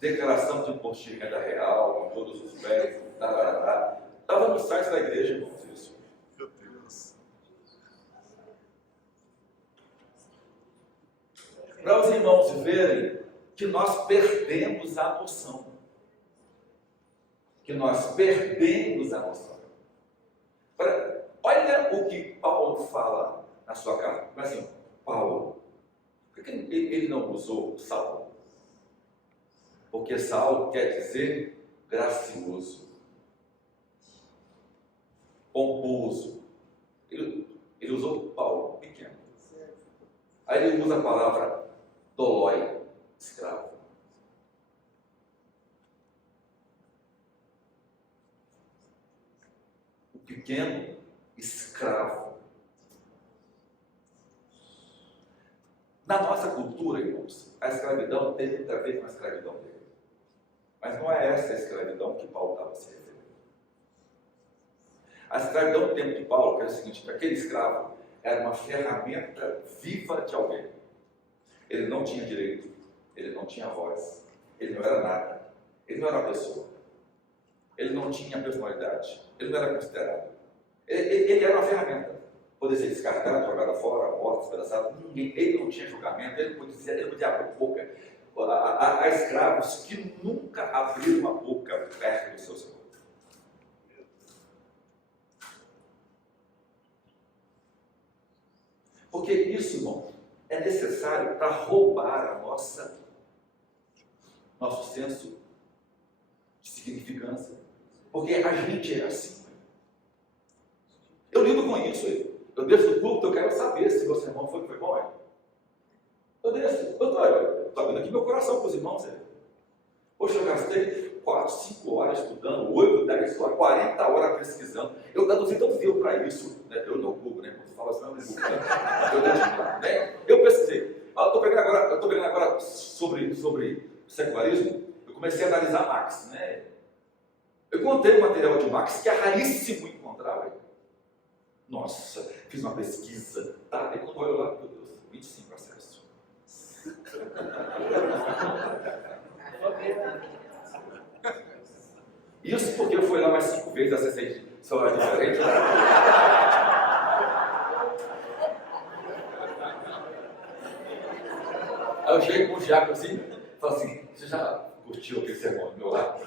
declaração de imposto de renda real, com todos os méritos, estava no site da igreja, irmãos, isso. Meu Deus. Para os irmãos verem que nós perdemos a noção. Que nós perdemos a noção. Olha o que Paulo fala na sua carta. Mas assim, Paulo, por que ele não usou Saulo? Porque Saulo quer dizer gracioso, pomposo. Ele usou Paulo, pequeno. Aí ele usa a palavra dolói, escravo. O pequeno escravo. Na nossa cultura, irmãos, a escravidão tem muito a ver com a escravidão dele. Mas não é essa a escravidão que Paulo estava se referindo. A escravidão do tempo de Paulo, que era o seguinte, que aquele escravo era uma ferramenta viva de alguém. Ele não tinha direito, ele não tinha voz, ele não era nada, ele não era uma pessoa, ele não tinha personalidade, ele não era considerado. Ele era uma ferramenta. Podia ser descartado, jogado fora, morto, despedaçado. Ele não tinha julgamento, ele podia abrir boca. Há escravos que nunca abriram a boca perto do seu senhor. Porque isso, irmão, é necessário para roubar nosso senso de significância. Porque a gente é assim. Eu lido com isso. Eu desço do culto, eu quero saber se o sermão foi bom. Eu desço, eu estou abrindo aqui meu coração para os irmãos. Poxa, eu gastei 4, 5 horas estudando, 8, 10 horas, 40 horas pesquisando. Eu traduzi tanto livro para isso. Né? Eu não Google, né? Quando tu fala assim, eu não Google. Né? Eu pesquisei. Eu estou pegando agora sobre secularismo. Eu comecei a analisar Marx. Né? Eu encontrei um material de Marx que é raríssimo encontrar. Nossa, fiz uma pesquisa, tá? E quando eu olho lá, meu Deus, 25 acessos. Isso porque eu fui lá mais 5 vezes, acessei celular diferente. Aí eu cheguei com o Jaco assim, falei assim, você já curtiu aquele sermão do meu lado?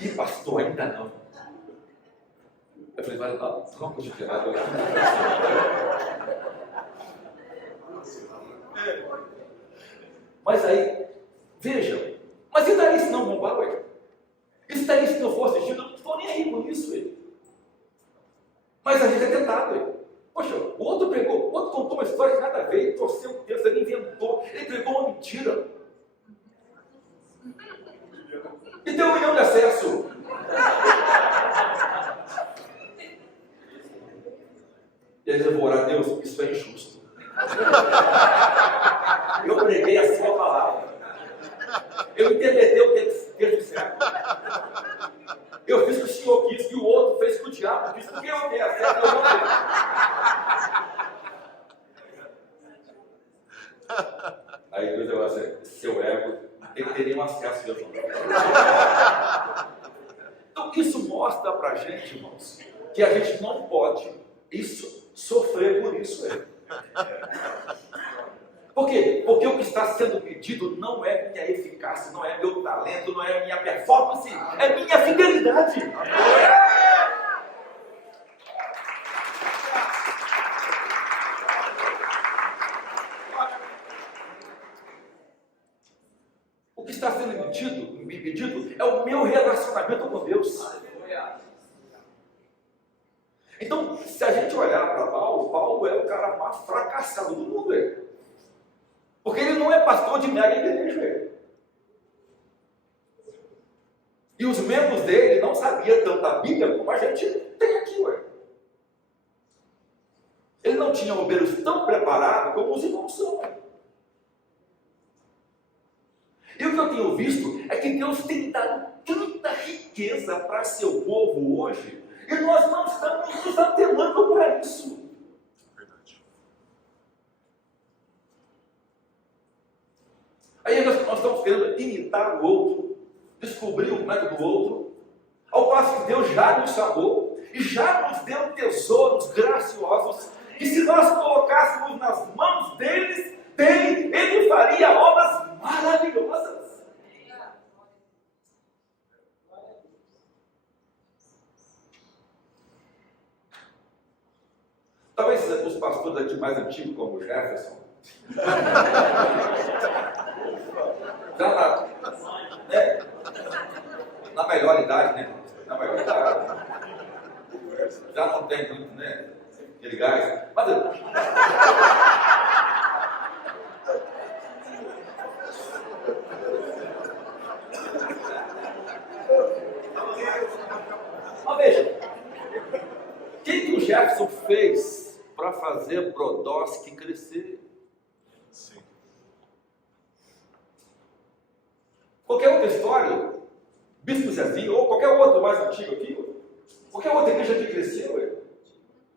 Ih, pastor, ainda não. Eu falei, mas não, você não curtiu nada. Mas aí, vejam, mas e daí se não bombar, ué? E se daí se não for assistido, eu não estou nem aí com isso, ué. Mas a gente é tentado, ué. Poxa, o outro contou uma história que nada a ver, ele torceu o texto, ele inventou, ele pregou uma mentira. E deu 1 milhão de acesso. E aí eu vou orar a Deus, isso é injusto. Eu preguei a sua palavra. Eu interpretei o texto certo. Eu fiz o que o Senhor quis, e o outro fez o que o diabo quis, porque eu tenho acesso, eu não tenho. Aí Deus vai dizer, seu ego, ele teria um acesso a Deus. Então isso mostra pra gente, irmãos, que a gente não pode sofrer por isso. Por quê? Porque o que está sendo pedido não é minha eficácia, não é meu talento, não é minha performance, é minha fidelidade. O que está sendo me pedido é o meu relacionamento com Deus. Então, se a gente olhar para Paulo é o cara mais fracassado do mundo. Porque ele não é pastor de mega igreja. E os membros dele não sabiam tanta Bíblia como a gente tem aqui. Ele não tinha obreiros tão preparados como os irmãos são. E o que eu tenho visto é que Deus tem dado tanta riqueza para seu povo hoje, e nós não estamos nos atenando para isso. Verdade. Aí nós estamos querendo imitar o outro, descobrir o método do outro, ao passo que Deus já nos chamou e já nos deu tesouros graciosos, e se nós colocássemos nas mãos dele, ele faria obras maravilhosas. Talvez os pastores aqui mais antigos, como o Jefferson, já na melhor idade, né? Na melhor idade, já não tem muito, né? Aquele gás. Mas veja, o que o Jefferson fez para fazer Brodowski crescer? Sim. Qualquer outra história, Bispo Zezinho, ou qualquer outro mais antigo aqui, qualquer outra igreja que cresceu,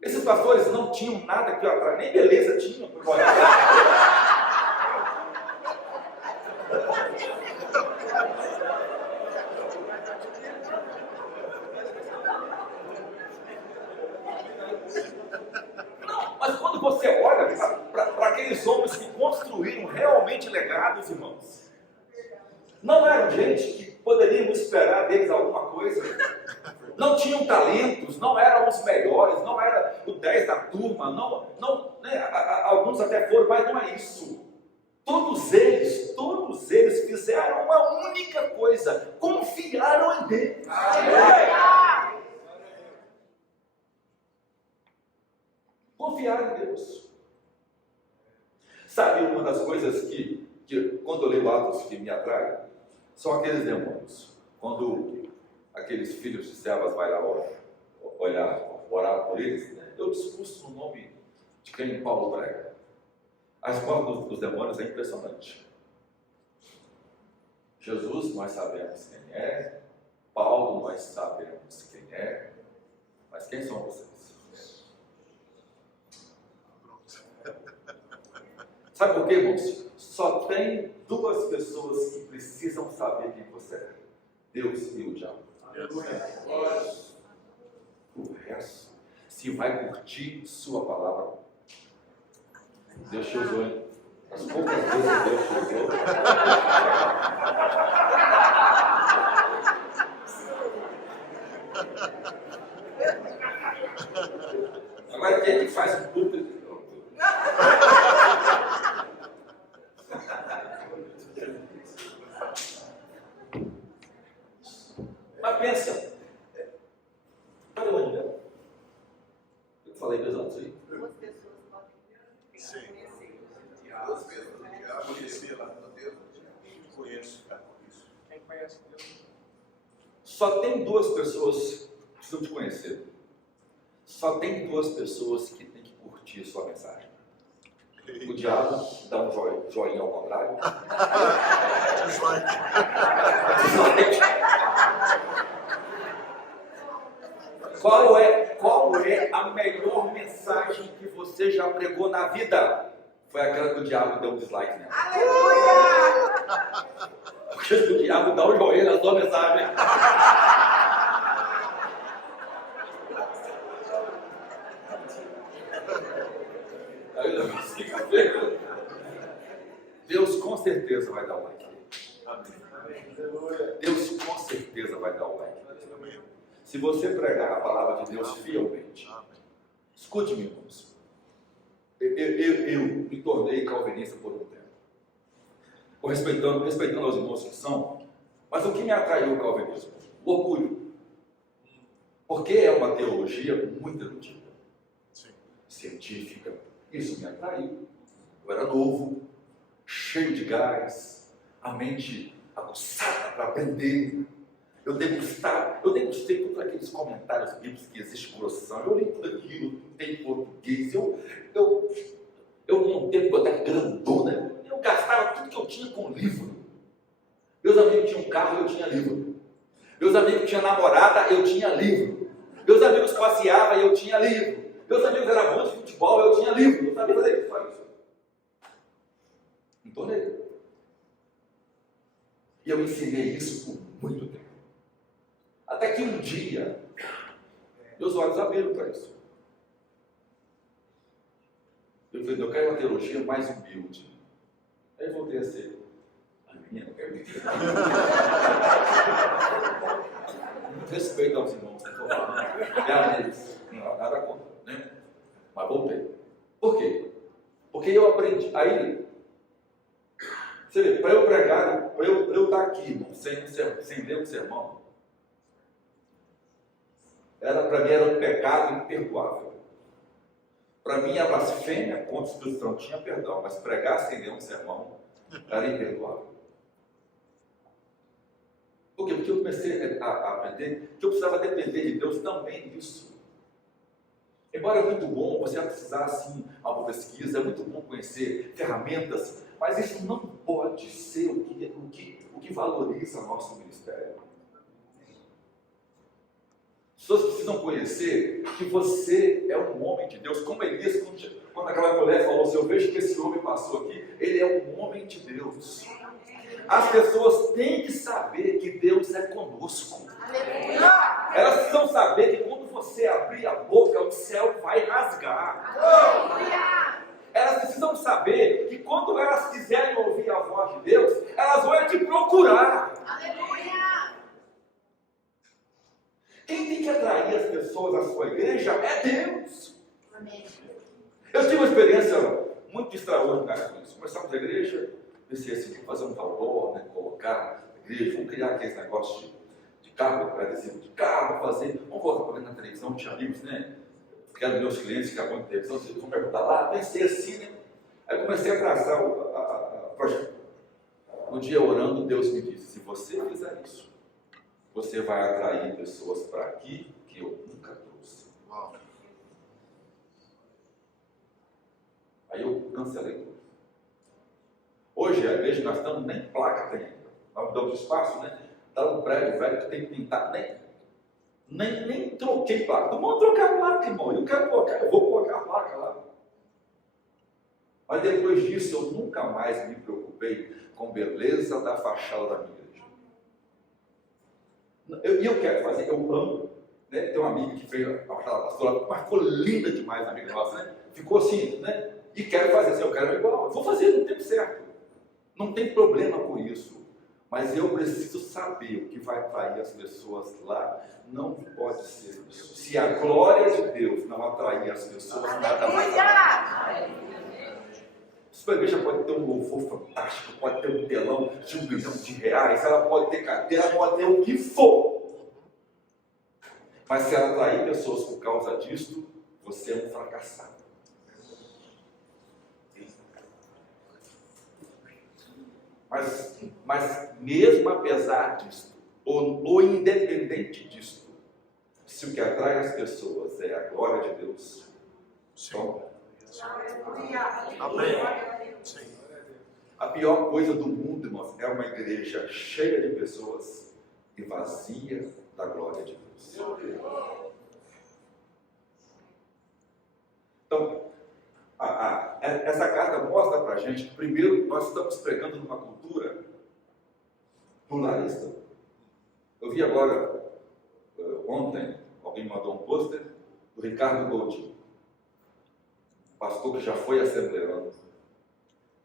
esses pastores não tinham nada aqui atrás, nem beleza tinham para olhar. Mas quando você olha para aqueles homens que construíram realmente legados, irmãos, não eram gente que poderíamos esperar deles alguma coisa, não tinham talentos, não eram os melhores, não era o 10 da turma, né, alguns até foram, mas não é isso. Todos eles fizeram uma única coisa: confiaram em Deus. Confiar em Deus. Sabe, uma das coisas que quando eu leio Atos que me atrai, são aqueles demônios. Quando aqueles filhos de servas vai lá orar por eles, né? Eu discurso no nome de quem Paulo prega. A resposta dos demônios é impressionante. Jesus, nós sabemos quem é. Paulo, nós sabemos quem é. Mas quem são vocês? Sabe por quê, irmãos? Só tem duas pessoas que precisam saber quem você é: Deus e o diabo. O resto, se vai curtir sua palavra, Deus te usou, hein? As poucas vezes Deus te usou. Agora quem é que faz o culto? Mas pensa, olha onde é. Eu falei mesmo antes aí. Duas pessoas podem Sim. Duas pessoas Conhecer lá, Deus. Conheço, cara. Quem conhece Deus? Só tem duas pessoas que precisam te conhecer. Só tem duas pessoas que têm que curtir sua mensagem. O diabo dá um joinha ao contrário. Qual é a melhor mensagem que você já pregou na vida? Foi aquela que o diabo deu um dislike nela. Aleluia! Porque o diabo dá um joinha na sua mensagem. Aí eu não consigo ver. Deus com certeza vai dar o like. Deus com certeza vai dar o like. Se você pregar a palavra de Deus fielmente, escute-me, irmãos. Eu me tornei calvinista por um tempo. ou respeitando os irmãos que são, mas o que me atraiu ao calvinismo? O orgulho. Porque é uma teologia muito erudita, científica. Isso me atraiu. Eu era novo, cheio de gás, a mente aguçada para aprender. Eu degustei todos aqueles comentários bíblicos que existem grossão. Eu li tudo aquilo, tem português. Eu montei uma biblioteca grandona. Eu gastava tudo que eu tinha com livro. Meus amigos tinham carro, eu tinha livro. Meus amigos tinham namorada, eu tinha livro. Meus amigos passeavam, eu tinha livro. Meus amigos eram bons de futebol, eu tinha livro. Eu sabia fazer isso, só isso. Entonei. E eu ensinei isso por muito tempo. Até que um dia, meus olhos abriram para isso. Eu falei, eu quero uma teologia mais humilde. Aí eu voltei a ser a minha, eu quero mentir. Respeito aos irmãos que estão falando. E a eles, não, nada contra, né? Mas voltei. Por quê? Porque eu aprendi. Aí, você vê, para eu pregar, para eu estar aqui, irmão, sem ler um sermão, para mim era um pecado imperdoável. Para mim, a blasfêmia contra o Espírito Santo tinha perdão, mas pregar sem ler um sermão era imperdoável. Por quê? Porque eu comecei a aprender que eu precisava depender de Deus também nisso. Embora é muito bom você precisar, assim, uma pesquisa, é muito bom conhecer ferramentas, mas isso não pode ser o que valoriza o nosso ministério. As pessoas precisam conhecer que você é um homem de Deus, como Elias, quando aquela mulher falou, se eu vejo que esse homem passou aqui, ele é um homem de Deus. As pessoas têm que saber que Deus é conosco. Aleluia! Elas precisam saber que quando você abrir a boca, o céu vai rasgar. Aleluia! Elas precisam saber que quando elas quiserem ouvir a voz de Deus, elas vão te procurar. Aleluia! Quem tem que atrair as pessoas à sua igreja é Deus. Amém. Eu tive uma experiência muito extraordinária com isso. Começamos a igreja, pensei assim, vamos fazer um valor, né, colocar a igreja, vamos criar aqueles negócios de carro, agradecido de carro, vamos colocar para ver na televisão, tinha amigos, né? Quero meus clientes que acompanham a televisão, vocês vão perguntar lá, pensei assim, né? Aí comecei a traçar o projeto. Um dia orando, Deus me disse, se você fizer isso, você vai atrair pessoas para aqui que eu nunca trouxe. Uau. Aí eu cancelei tudo. Hoje a igreja, nós estamos, nem placa tem ainda. Nós damos espaço, né? Está um prédio velho que tem que pintar, nem troquei placa. Não vou trocar a placa, irmão. Eu vou colocar a placa lá. Mas depois disso eu nunca mais me preocupei com beleza da fachada da minha igreja. E eu quero fazer, eu amo, né? Tem uma amiga que fez a fachada da pastora, mas ficou linda demais, a amiga nossa, né? Ficou assim, né? E quero fazer assim, eu quero igual, eu vou fazer no tempo certo. Não tem problema com isso. Mas eu preciso saber o que vai atrair as pessoas lá. Não pode ser isso. Se a glória de Deus não atrair as pessoas, nada mais. Sua igreja pode ter um louvor fantástico, pode ter um telão de R$1 milhão, ela pode ter cadeira, pode ter o que for. Mas se ela atrair pessoas por causa disso, você é um fracassado. Mas mesmo apesar disso, ou independente disso, se o que atrai as pessoas é a glória de Deus, só. Amém. Sim. A pior coisa do mundo, irmãos, é uma igreja cheia de pessoas e vazia da glória de Deus. Então, essa carta mostra para a gente que, primeiro, nós estamos pregando numa cultura pluralista. Eu vi agora, ontem, alguém mandou um pôster do Ricardo Goldin, pastor que já foi assembleano,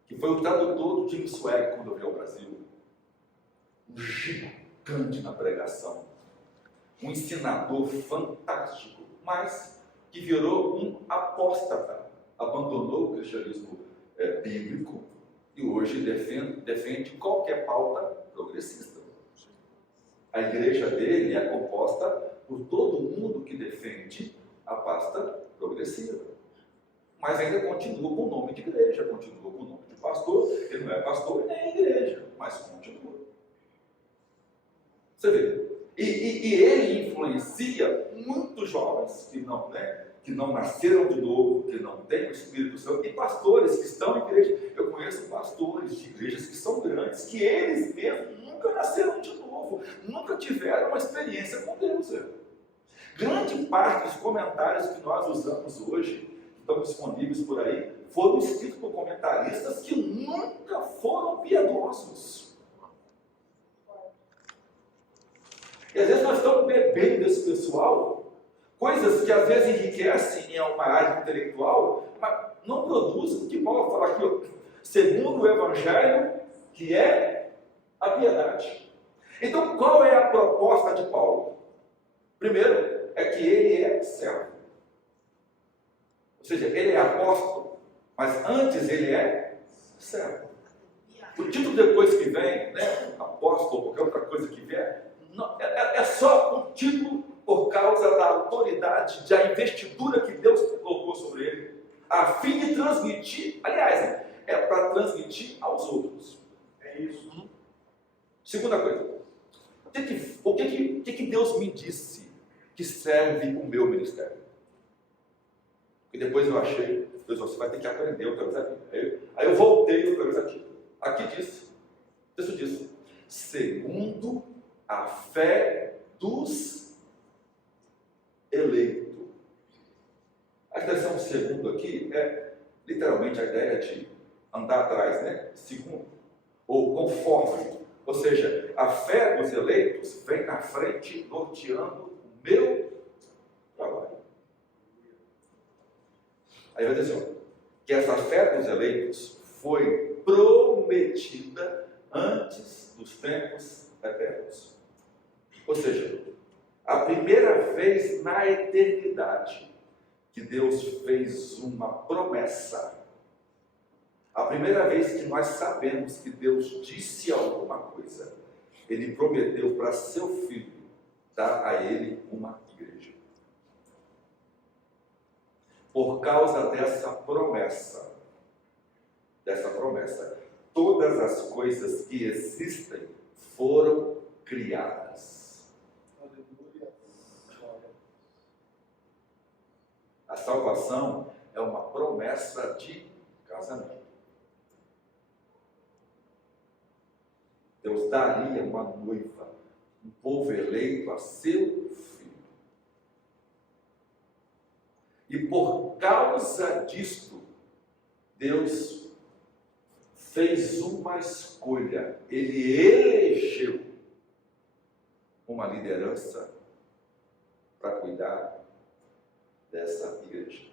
que foi o tradutor do Tim Swag quando veio ao Brasil. Um gigante na pregação, um ensinador fantástico, mas que virou um apóstata. Abandonou o cristianismo bíblico e hoje defende qualquer pauta progressista. A igreja dele é composta por todo mundo que defende a pasta progressiva. Mas ainda continua com o nome de igreja, continua com o nome de pastor. Ele não é pastor nem é igreja, mas continua. Você vê. E ele influencia muitos jovens que não nasceram de novo, que não têm o Espírito Santo, e pastores que estão em igreja. Eu conheço pastores de igrejas que são grandes, que eles mesmos nunca nasceram de novo, nunca tiveram uma experiência com Deus. Grande parte dos comentários que nós usamos hoje, que estão disponíveis por aí, foram escritos por comentaristas que nunca foram piedosos. E às vezes nós estamos bebendo desse pessoal coisas que às vezes enriquecem em uma área intelectual, mas não produzem o que Paulo fala aqui, ó, segundo o Evangelho, que é a piedade. Então, qual é a proposta de Paulo? Primeiro, é que ele é servo. Ou seja, ele é apóstolo, mas antes ele é servo. O título depois que vem, né, apóstolo ou qualquer outra coisa que vier, não, é só um título por causa da autoridade, da investidura que Deus colocou sobre ele, a fim de transmitir, aliás, é para transmitir aos outros. É isso. Segunda coisa, o que Deus me disse que serve o meu ministério? E depois eu achei, Deus, você vai ter que aprender outra vez aqui. Aí eu voltei outra vez aqui. Aqui diz, o texto diz, segundo a fé dos eleitos. A expressão segundo aqui é literalmente a ideia de andar atrás, né? Segundo, ou conforme. Ou seja, a fé dos eleitos vem na frente, norteando o meu trabalho. Aí vai dizer assim, que essa fé dos eleitos foi prometida antes dos tempos eternos. Ou seja, a primeira vez na eternidade que Deus fez uma promessa, a primeira vez que nós sabemos que Deus disse alguma coisa, Ele prometeu para seu filho dar a ele uma igreja. Por causa dessa promessa, todas as coisas que existem foram criadas. A salvação é uma promessa de casamento. Deus daria uma noiva, um povo eleito a seu filho. E por causa disto, Deus fez uma escolha. Ele elegeu uma liderança para cuidar dessa igreja.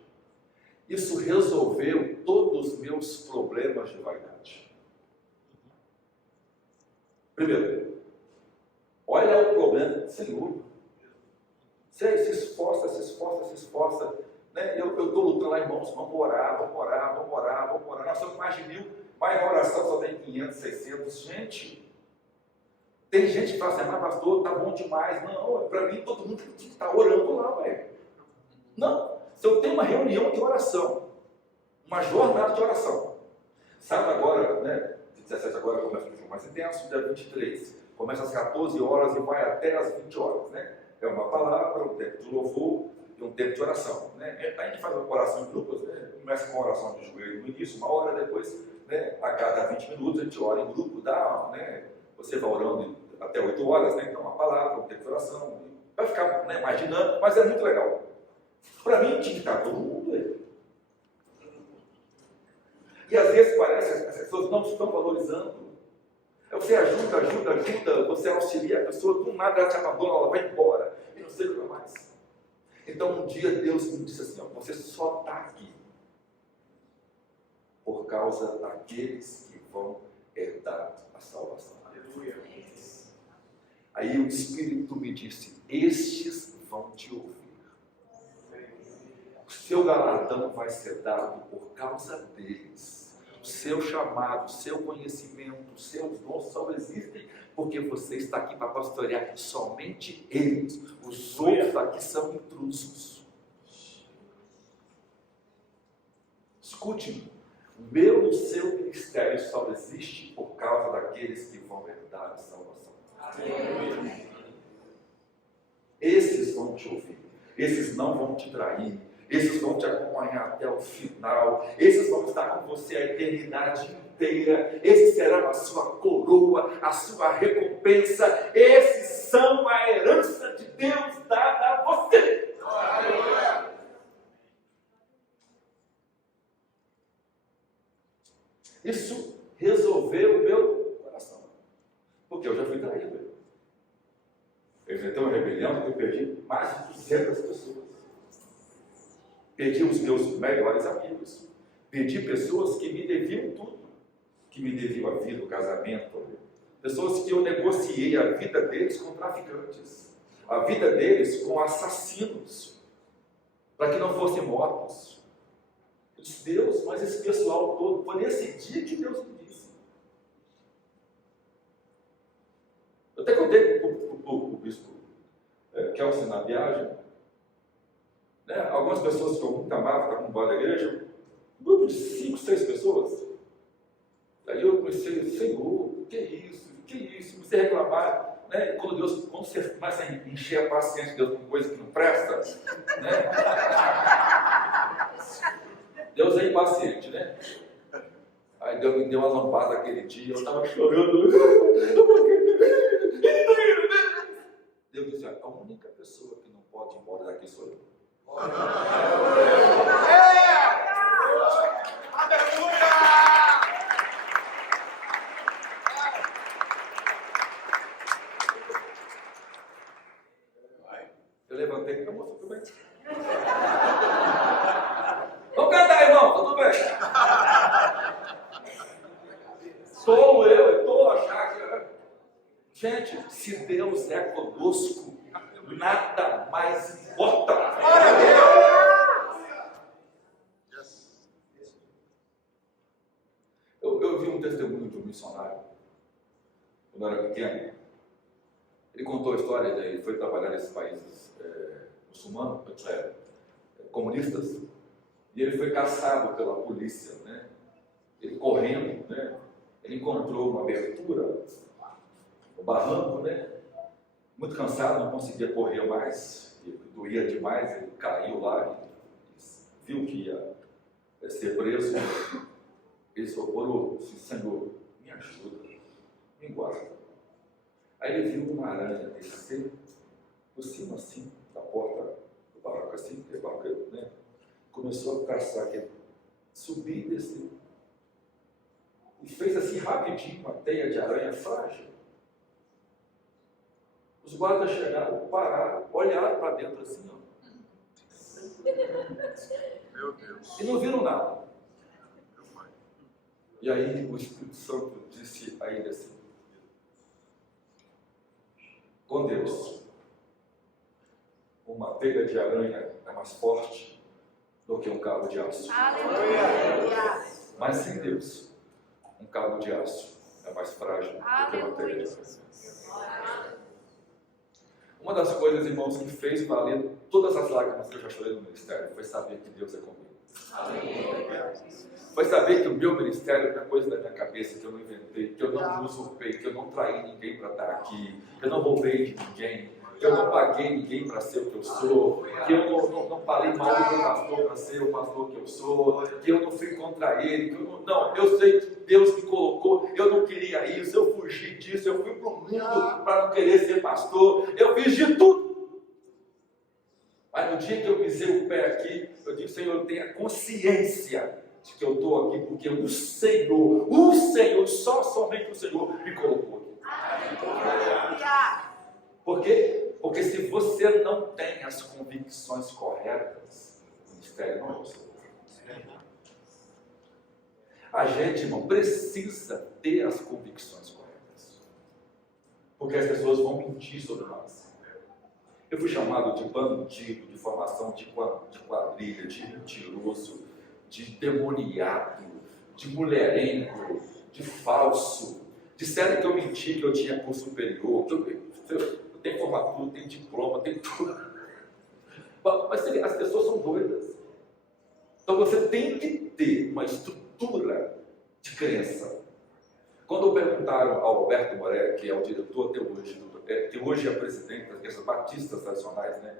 Isso resolveu todos os meus problemas de vaidade. Primeiro, olha o problema, Senhor. Você se esforça. Né? Eu estou lutando lá, irmãos, vamos orar. Nós somos mais de 1000, mas a oração só tem 500, 600. Gente, tem gente que fala assim, mas pastor, tá bom demais. Não, para mim todo mundo tem que estar orando lá, velho. Não, se eu tenho uma reunião de oração, uma jornada de oração, sábado agora, né? 17 agora começa o jogo mais intenso, dia 23, começa às 14 horas e vai até às 20 horas, né? É uma palavra, um tempo de louvor e um tempo de oração, né? A gente faz uma oração em grupos, né? Começa com uma oração de joelho no início, uma hora, depois, né? A cada 20 minutos a gente ora em grupo, né? Você vai orando até 8 horas, né? Então uma palavra, um tempo de oração, vai ficar, né, mais dinâmico, mas é muito legal. Para mim tinha que estar todo mundo aí. E às vezes parece que as pessoas não estão valorizando. Você ajuda, você auxilia a pessoa, do nada ela te abandona, ela vai embora, e não sei o que mais. Então um dia Deus me disse assim, ó, você só está aqui por causa daqueles que vão herdar a salvação. Aleluia. Aí o Espírito me disse, estes vão te ouvir. O seu galardão vai ser dado por causa deles. O seu chamado, o seu conhecimento, os seus dons só existem porque você está aqui para pastorear somente eles. Os outros aqui são intrusos. Escute-me, o meu e o seu ministério só existe por causa daqueles que vão herdar a salvação. Amém. Esses vão te ouvir, esses não vão te trair, esses vão te acompanhar até o final, esses vão estar com você a eternidade inteira, esses serão a sua coroa, a sua recompensa, esses são a herança de Deus dada a você. Aleluia. Isso resolveu o meu coração, porque eu já fui traído. Eu já tenho uma rebelião que eu perdi mais de 200 pessoas. Perdi os meus melhores amigos. Perdi pessoas que me deviam tudo. Que me deviam a vida, o casamento. Pessoas que eu negociei a vida deles com traficantes. A vida deles com assassinos. Para que não fossem mortos. Eu disse, Deus, mas esse pessoal todo, foi nesse dia que Deus me disse. Eu até contei para o bispo Kelsen na viagem, né? Algumas pessoas que eu muito amava, estavam no bar da igreja, um grupo de 5, 6 pessoas. Aí eu comecei, Senhor, que isso? Comecei a reclamar, né? Quando você começa a encher a paciência de Deus com coisa que não presta, né? Deus é impaciente, né? Aí Deus me deu uma lampada aquele dia, eu estava chorando. Deus disse, a única pessoa que não pode ir embora daqui sou eu. Eu levantei e acabou, tudo bem. Vamos cantar, irmão, tudo bem. Sou eu estou achando que... Gente, se Deus é conosco, nada mais importa. Eu vi um testemunho de um missionário, quando eu era pequeno. Ele contou a história de ele foi trabalhar nesses países muçulmanos, comunistas, e ele foi caçado pela polícia, né? Ele correndo, né? Ele encontrou uma abertura, o barranco, né? Muito cansado, não conseguia correr mais, doía demais, ele caiu lá e viu que ia ser preso. Ele orou, disse, Senhor, me ajuda, me guarda. Aí ele viu uma aranha descer por cima assim, da porta do barraco assim, que é barraco, né? Começou a caçar, subir e descer. E fez assim rapidinho uma teia de aranha frágil. Os guardas chegaram, pararam, olharam para dentro assim, ó. Meu Deus. E não viram nada. E aí o Espírito Santo disse a ele assim, com Deus, uma teia de aranha é mais forte do que um cabo de aço. Aleluia. Mas sem Deus, um cabo de aço é mais frágil do que uma teia de aranha. Uma das coisas, irmãos, que fez valer todas as lágrimas que eu já chorei no ministério foi saber que Deus é comigo. Amém. Foi saber que o meu ministério não é coisa da minha cabeça, que eu não inventei, que eu não usurpei, que eu não traí ninguém para estar aqui, que eu não roubei de ninguém, que eu não paguei ninguém para ser o que eu sou, que eu não falei mal do meu pastor para ser o pastor que eu sou, que eu não fui contra ele, que eu sei que Deus me colocou, eu não queria isso, eu fugi disso, eu fui para o mundo para não querer ser pastor, eu fiz de tudo. Mas no dia que eu pisei o pé aqui, eu digo, Senhor, tenha consciência de que eu estou aqui porque o Senhor, somente o Senhor me colocou aqui. Por quê? Porque se você não tem as convicções corretas, o ministério não é o seu. A gente, irmão, precisa ter as convicções corretas. Porque as pessoas vão mentir sobre nós. Eu fui chamado de bandido, de formação de quadrilha, de mentiroso, de demoniado, de mulherengo, de falso. Disseram que eu menti, que eu tinha curso superior, que eu tenho formatura, tenho diploma, tenho tudo. Mas você vê, as pessoas são doidas. Então você tem que ter uma estrutura de crença. Quando perguntaram ao Alberto Moré, que é o diretor até hoje, que hoje é presidente das igrejas batistas tradicionais, né,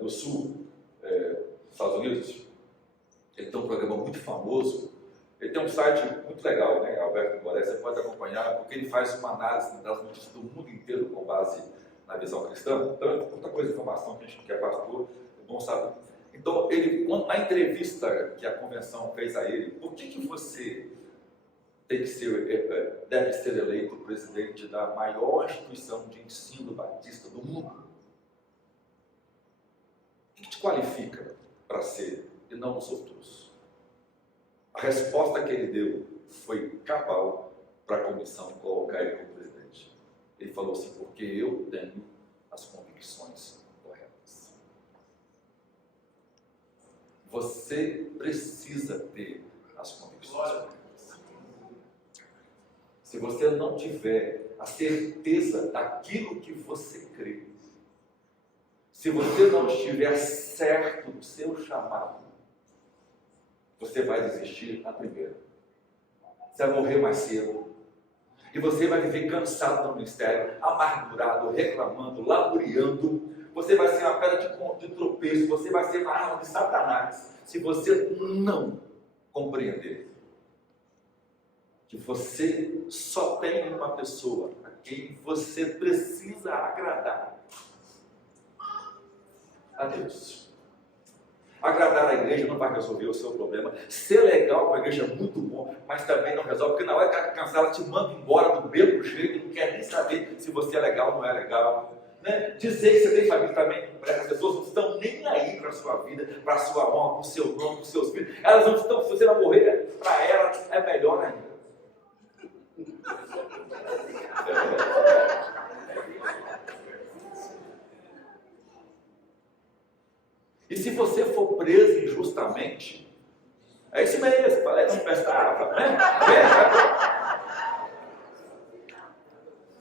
do sul dos Estados Unidos, ele tem um programa muito famoso, ele tem um site muito legal, né, Alberto Moré, você pode acompanhar, porque ele faz uma análise das notícias do mundo inteiro com base na visão cristã. Então, é muita coisa, informação que a gente que é pastor, é bom saber. Então, ele, na entrevista que a convenção fez a ele, por que você deve ser eleito presidente da maior instituição de ensino batista do mundo? O que te qualifica para ser e não os outros? A resposta que ele deu foi cabal para a comissão colocar ele como presidente. Ele falou assim: porque eu tenho as convicções corretas. Você precisa ter as convicções corretas. Se você não tiver a certeza daquilo que você crê, se você não estiver certo do seu chamado, você vai desistir na primeira. Você vai morrer mais cedo. E você vai viver cansado no ministério, amargurado, reclamando, laboriando. Você vai ser uma pedra de tropeço, você vai ser uma arma de Satanás. Se você não compreender que você só tem uma pessoa a quem você precisa agradar: a Deus. Agradar a igreja não vai resolver o seu problema. Ser legal com a igreja é muito bom, mas também não resolve, porque na hora que ela cansar, ela te manda embora do mesmo jeito, não quer nem saber se você é legal ou não é legal. Né? Dizer que você tem família também, as pessoas não estão nem aí para a sua vida, para a sua honra, para o seu nome, para os seus filhos. Elas não estão, se você vai morrer, para elas é melhor ainda. E se você for preso injustamente, é isso mesmo, parece que prestava, né?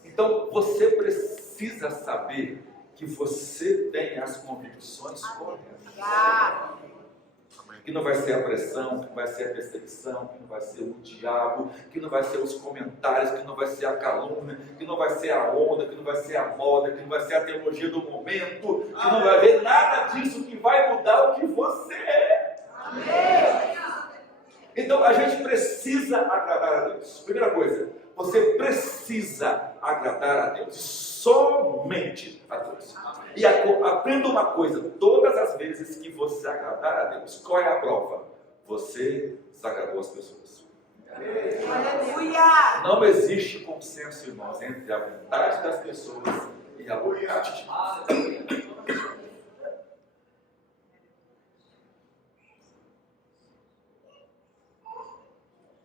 Então você precisa saber que você tem as convicções corretas. Que não vai ser a pressão, que não vai ser a perseguição, que não vai ser o diabo, que não vai ser os comentários, que não vai ser a calúnia, que não vai ser a onda, que não vai ser a moda, que não vai ser a teologia do momento, que não vai haver nada disso que vai mudar o que você é. Amém. Então a gente precisa agradar a Deus. Primeira coisa, você precisa agradar a Deus, somente a Deus. E aprenda uma coisa: todas as vezes que você agradar a Deus, qual é a prova? Você desagradou as pessoas. Aleluia! Não existe consenso, irmãos, entre a vontade das pessoas e a vontade de Deus.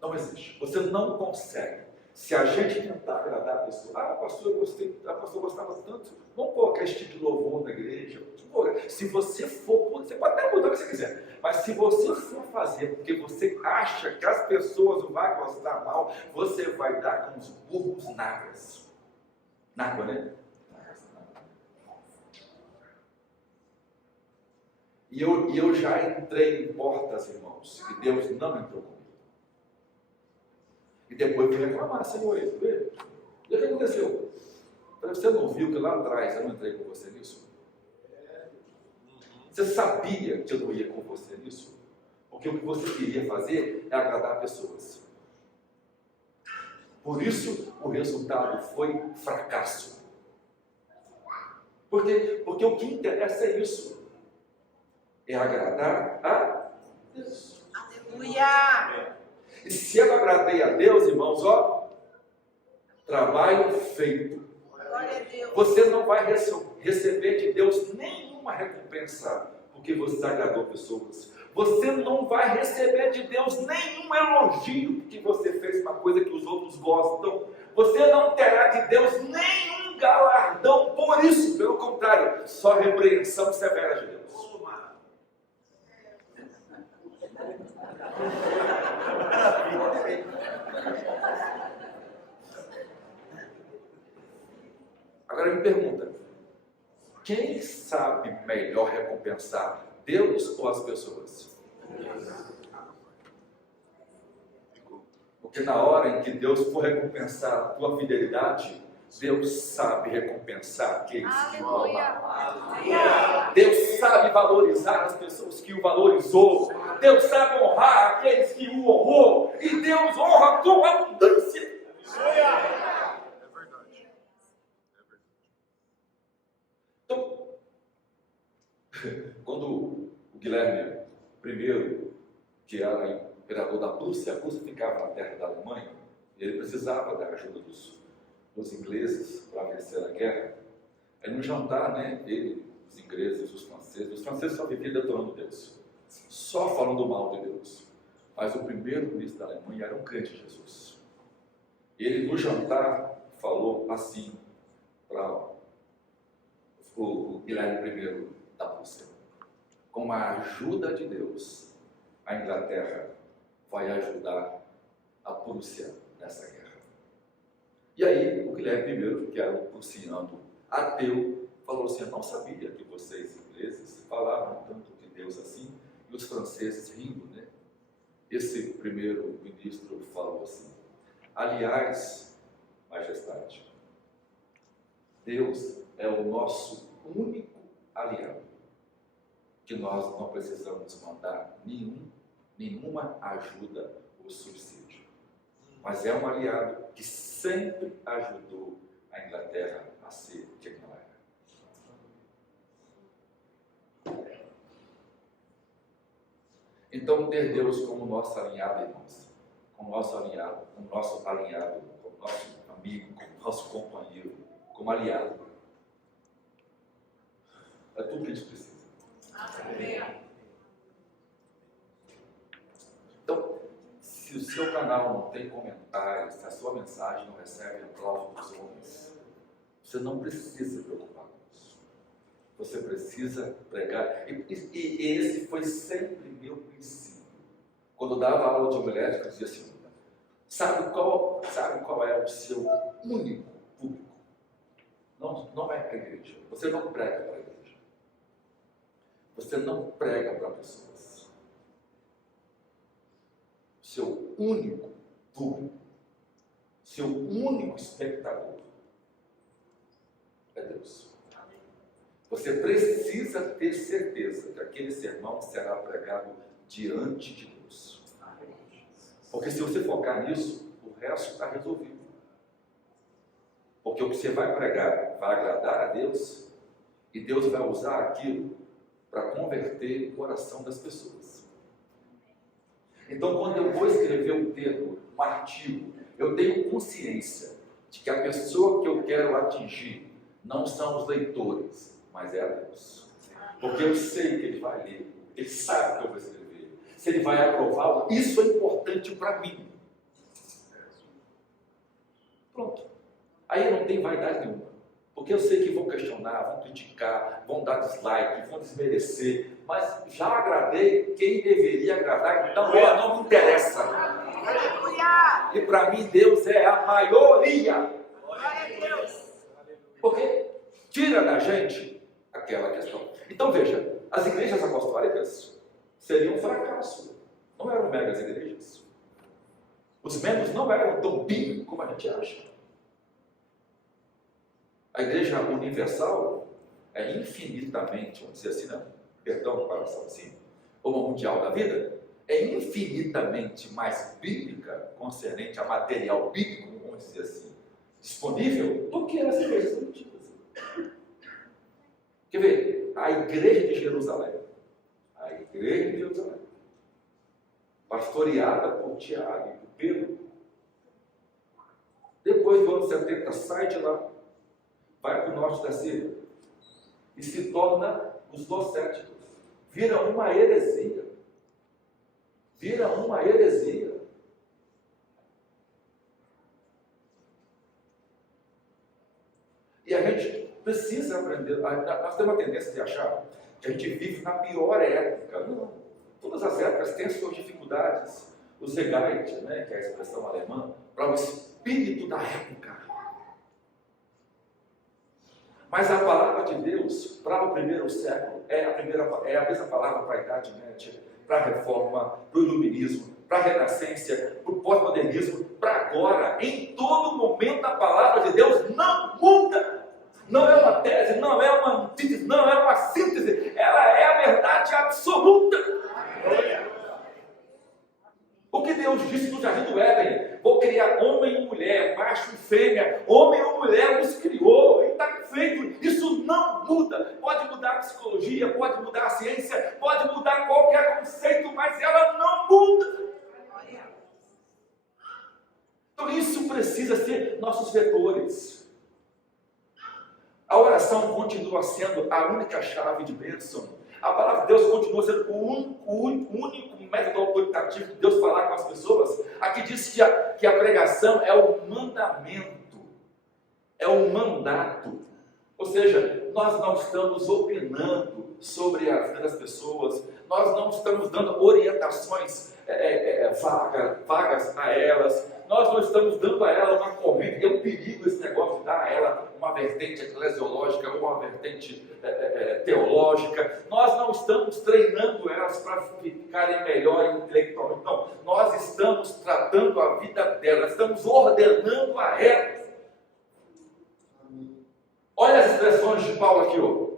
Não existe. Você não consegue. Se a gente tentar agradar a pessoa, pastor, eu gostei, a pastor gostava tanto, vamos colocar esse tipo de louvor na igreja. Se você for, você pode até mudar o que você quiser, mas se você for fazer porque você acha que as pessoas não vão gostar mal, você vai dar com os burros náguas. Nágua, né? E eu já entrei em portas, irmãos, que Deus não entrou comigo. E depois eu fui reclamar: Senhor, o que aconteceu? Você não viu que lá atrás eu não entrei com você nisso? Você sabia que eu não ia com você nisso? Porque o que você queria fazer é agradar pessoas. Por isso o resultado foi fracasso. Porque o que interessa é isso: é agradar a Deus. Aleluia! E se eu agradei a Deus, irmãos, trabalho feito. Glória a Deus. Você não vai receber de Deus nenhuma recompensa porque você agradou pessoas. Você não vai receber de Deus nenhum elogio porque você fez uma coisa que os outros gostam. Você não terá de Deus nenhum galardão por isso. Pelo contrário, só repreensão severa de Deus. Agora me pergunta, quem sabe melhor recompensar, Deus ou as pessoas? Porque na hora em que Deus for recompensar a tua fidelidade, Deus sabe recompensar aqueles que o amam. Deus sabe valorizar as pessoas que o valorizou. Deus sabe honrar aqueles que o honrou. E Deus honra com abundância. É verdade. Então, quando o Guilherme I, que era imperador da Prússia, a Prússia ficava na terra da Alemanha, e ele precisava da ajuda dos ingleses para vencer a guerra. Aí no jantar, né, ele, os ingleses, os franceses só viviam detonando Deus, só falando mal de Deus. Mas o primeiro-ministro da Alemanha era um crente de Jesus. E ele no jantar falou assim para o Guilherme I da Prússia: com a ajuda de Deus, a Inglaterra vai ajudar a Prússia nessa guerra. E aí o Guilherme I, que era um prussiano ateu, falou assim: eu não sabia que vocês ingleses falavam tanto de Deus assim. E os franceses rindo, né? Esse primeiro-ministro falou assim: aliás, majestade, Deus é o nosso único aliado, que nós não precisamos mandar nenhuma ajuda ou subsídio. Mas é um aliado que sempre ajudou a Inglaterra a ser o que ela era. Então, ter Deus como nosso alinhado, irmãos, como nosso alinhado, como nosso amigo, como nosso companheiro, como aliado, é tudo que a gente precisa. Amém. Então, se o seu canal não tem comentários, se a sua mensagem não recebe aplauso dos homens, você não precisa se preocupar com isso. Você precisa pregar. E esse foi sempre meu princípio. Quando eu dava aula de homilética, eu dizia assim: sabe qual é o seu único público? Não é a igreja. Você não prega para a igreja. Você não prega para pessoas. Seu único público, seu único espectador é Deus. Você precisa ter certeza que aquele sermão será pregado diante de Deus. Porque se você focar nisso, o resto está resolvido. Porque o que você vai pregar vai agradar a Deus, e Deus vai usar aquilo para converter o coração das pessoas. Então, quando eu vou escrever um termo, um artigo, eu tenho consciência de que a pessoa que eu quero atingir não são os leitores, mas é a Deus. Porque eu sei que Ele vai ler, Ele sabe o que eu vou escrever. Se Ele vai aprovar, isso é importante para mim. Pronto. Aí eu não tenho vaidade nenhuma. Porque eu sei que vão questionar, vão criticar, vão dar dislike, vão desmerecer, mas já agradei quem deveria agradar, então não me interessa. E para mim Deus é a maioria. Porque tira da gente aquela questão. Então veja, as igrejas apostólicas seriam um fracasso. Não eram megas igrejas. Os membros não eram tão bíblicos como a gente acha. A igreja universal é infinitamente, vamos dizer assim, não, perdão para assim, como a mundial da vida, é infinitamente mais bíblica, concernente a material bíblico, vamos dizer assim, disponível, do que as igrejas antigas. Quer ver? A igreja de Jerusalém, pastoreada por Tiago e por Pedro, depois do ano 70, sai de lá, vai para o norte da Síria e se torna os docéticos. Vira uma heresia. E a gente precisa aprender. Nós temos uma tendência de achar que a gente vive na pior época. Não. Todas as épocas têm suas dificuldades. O Zeitgeist, né, que é a expressão alemã, para o espírito da época. Mas a palavra de Deus para o primeiro século é a mesma palavra para a Idade Média, para a Reforma, para o Iluminismo, para a Renascença, para o pós-modernismo, para agora. Em todo momento a palavra de Deus não muda. Não é uma tese, não é uma antítese, não é uma síntese. Ela é a verdade absoluta. O que Deus disse no Jardim do Éden: vou criar homem e mulher, macho e fêmea, homem ou mulher nos criou, e está feito. Isso não muda. Pode mudar a psicologia, pode mudar a ciência, pode mudar qualquer conceito, mas ela não muda. Então isso precisa ser nossos vetores. A oração continua sendo a única chave de bênção. A palavra de Deus continua sendo o único método autoritativo de Deus falar com as pessoas. Aqui diz que a pregação é o mandamento, é o mandato. Ou seja, nós não estamos opinando sobre a vida das pessoas, nós não estamos dando orientações vagas a elas, nós não estamos dando a ela uma corrente. É um perigo esse negócio de dar a ela uma vertente eclesiológica ou uma vertente teológica. Nós não estamos treinando elas para ficarem melhor intelectualmente. Não, nós estamos tratando a vida delas, estamos ordenando a elas. Olha as expressões de Paulo aqui, ó.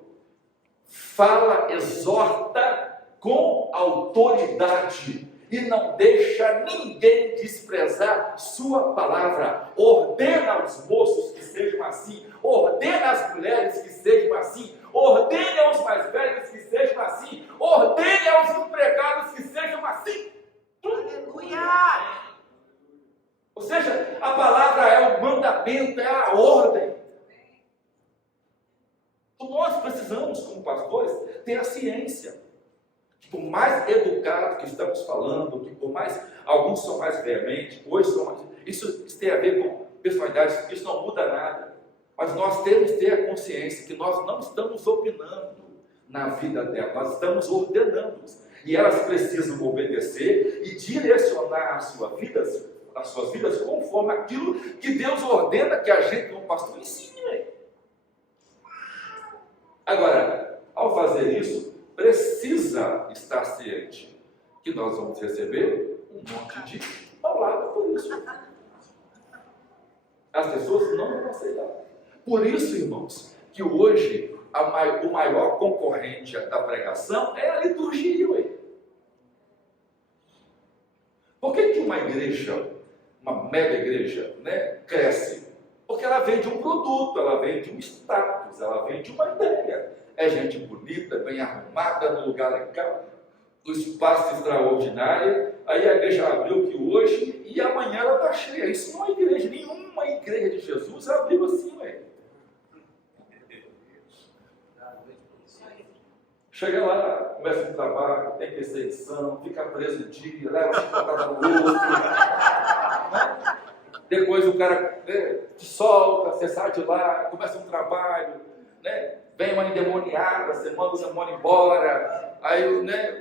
Fala, exorta com autoridade e não deixa ninguém desprezar sua palavra. Ordena aos moços que sejam assim, ordena às mulheres que sejam assim, ordene aos mais velhos que sejam assim, ordene aos empregados que sejam assim. Aleluia! Ou seja, a palavra é o mandamento, é a ordem. Então nós precisamos, como pastores, ter a ciência. Por mais educado que estamos falando, que por mais alguns são mais veementes, hoje são mais, isso tem a ver com personalidades, isso não muda nada. Mas nós temos que ter a consciência que nós não estamos opinando na vida delas, nós estamos ordenando-os. E elas precisam obedecer e direcionar as suas vidas conforme aquilo que Deus ordena que a gente, como pastor, ensine. Agora, ao fazer isso, precisa estar ciente que nós vamos receber um monte de palavra por isso. As pessoas não vão aceitar. Por isso, irmãos, que hoje o maior concorrente da pregação é a liturgia. Ué. Por que uma igreja, uma mega igreja, cresce? Porque ela vem de um produto, ela vem de um status, ela vem de uma ideia. É gente bonita, bem arrumada, no lugar legal, no espaço extraordinário. Aí a igreja abriu aqui hoje e amanhã ela está cheia. Isso não é igreja, nenhuma igreja de Jesus abriu assim, ué. Chega lá, começa um trabalho, tem perseguição, fica preso um dia, leva a chicotada no outro. Né? Depois o cara te solta, você sai de lá, começa um trabalho, né? Vem uma endemoniada, você manda o demônio embora, aí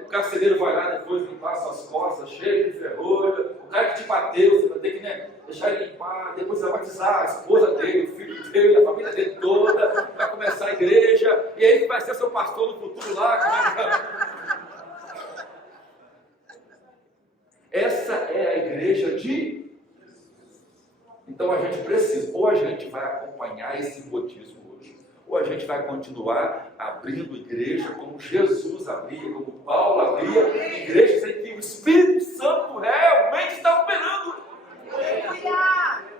o carcereiro vai lá depois limpar suas costas, cheio de ferrolho, o cara que te bateu, você vai ter que deixar ele limpar, depois você vai batizar a esposa dele, o filho dele, a família dele toda, vai começar a igreja, e aí vai ser seu pastor no futuro lá. Essa é a igreja de... Então a gente precisa, ou a gente vai acompanhar esse modismo hoje, ou a gente vai continuar abrindo igreja como Jesus abria, como Paulo abria, igrejas em que o Espírito Santo realmente está operando. Aleluia!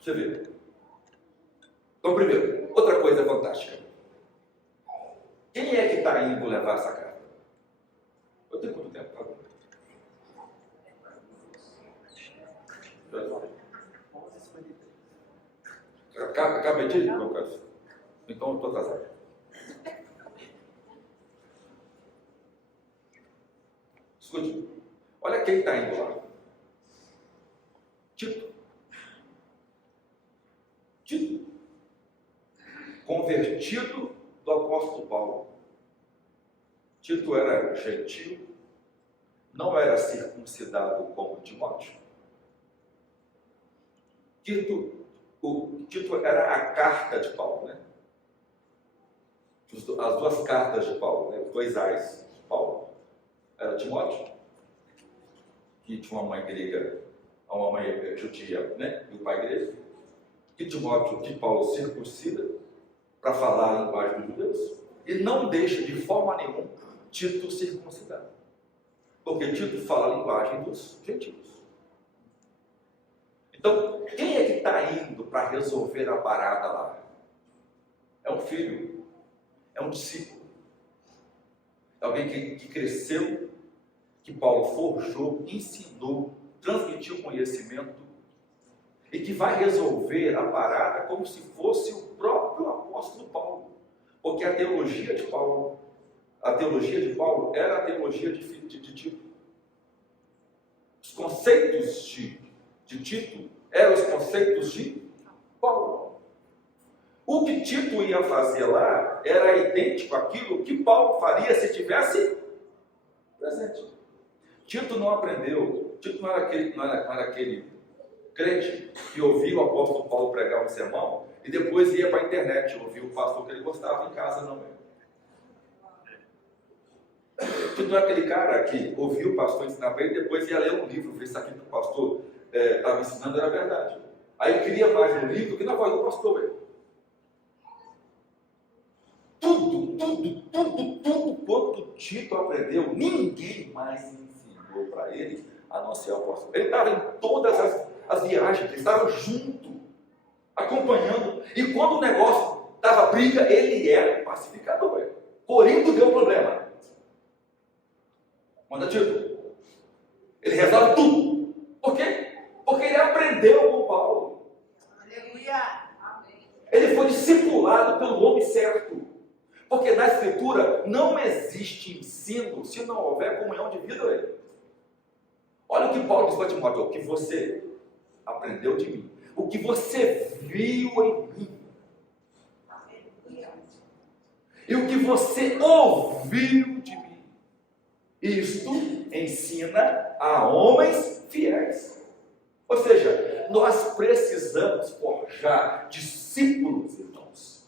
Você vê. Então, primeiro, outra coisa fantástica. Quem é que está indo levar essa carta? Eu tenho muito tempo para acabei de ir, meu caso. Então eu estou atrasado. Escute, olha quem está indo lá. Tito, convertido do apóstolo Paulo. Tito era gentil, não era circuncidado como Timóteo, Tito era a carta de Paulo, né? As duas cartas de Paulo, né? Os dois ais de Paulo. Era Timóteo, que tinha uma mãe grega, uma mãe judia, né? E o pai grego. E Timóteo, que Paulo circuncida para falar a linguagem dos judeus. E não deixa de forma nenhuma Tito circuncidar. Porque Tito fala a linguagem dos gentios. Então, quem é que está indo para resolver a parada lá? É um filho, é um discípulo, é alguém que cresceu, que Paulo forjou, ensinou, transmitiu conhecimento e que vai resolver a parada como se fosse o próprio apóstolo Paulo. Porque a teologia de Paulo era a teologia de Tito. Os conceitos de Tito eram os conceitos de Paulo. O que Tito ia fazer lá era idêntico àquilo que Paulo faria se estivesse presente. Tito não aprendeu, Tito não era aquele crente que ouvia o apóstolo Paulo pregar um sermão e depois ia para a internet ouvir o pastor que ele gostava em casa, não é? Tito não é aquele cara que ouvia o pastor ensinar para ele e depois ia ler um livro, ver se aquilo que o pastor estava ensinando era verdade. Aí queria mais no livro que na voz do pastor. Tudo quanto Tito aprendeu, ninguém mais ensinou para ele, a não ser o apóstolo. Ele estava em todas as viagens, ele estava junto, acompanhando. E quando o negócio estava briga, ele era pacificador. Corinto deu problema. Manda Tito. Ele resolve tudo. Por quê? Porque ele aprendeu com Paulo. Aleluia. Ele foi discipulado pelo homem certo. Porque na Escritura não existe ensino se não houver comunhão de vida. Olha o que Paulo diz para Timóteo: o que você aprendeu de mim, o que você viu em mim, e o que você ouviu de mim, isto ensina a homens fiéis. Ou seja, nós precisamos forjar discípulos, irmãos,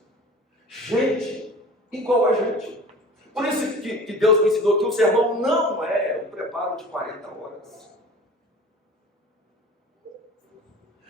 gente igual a gente. Por isso que Deus me ensinou que o sermão não é um preparo de 40 horas.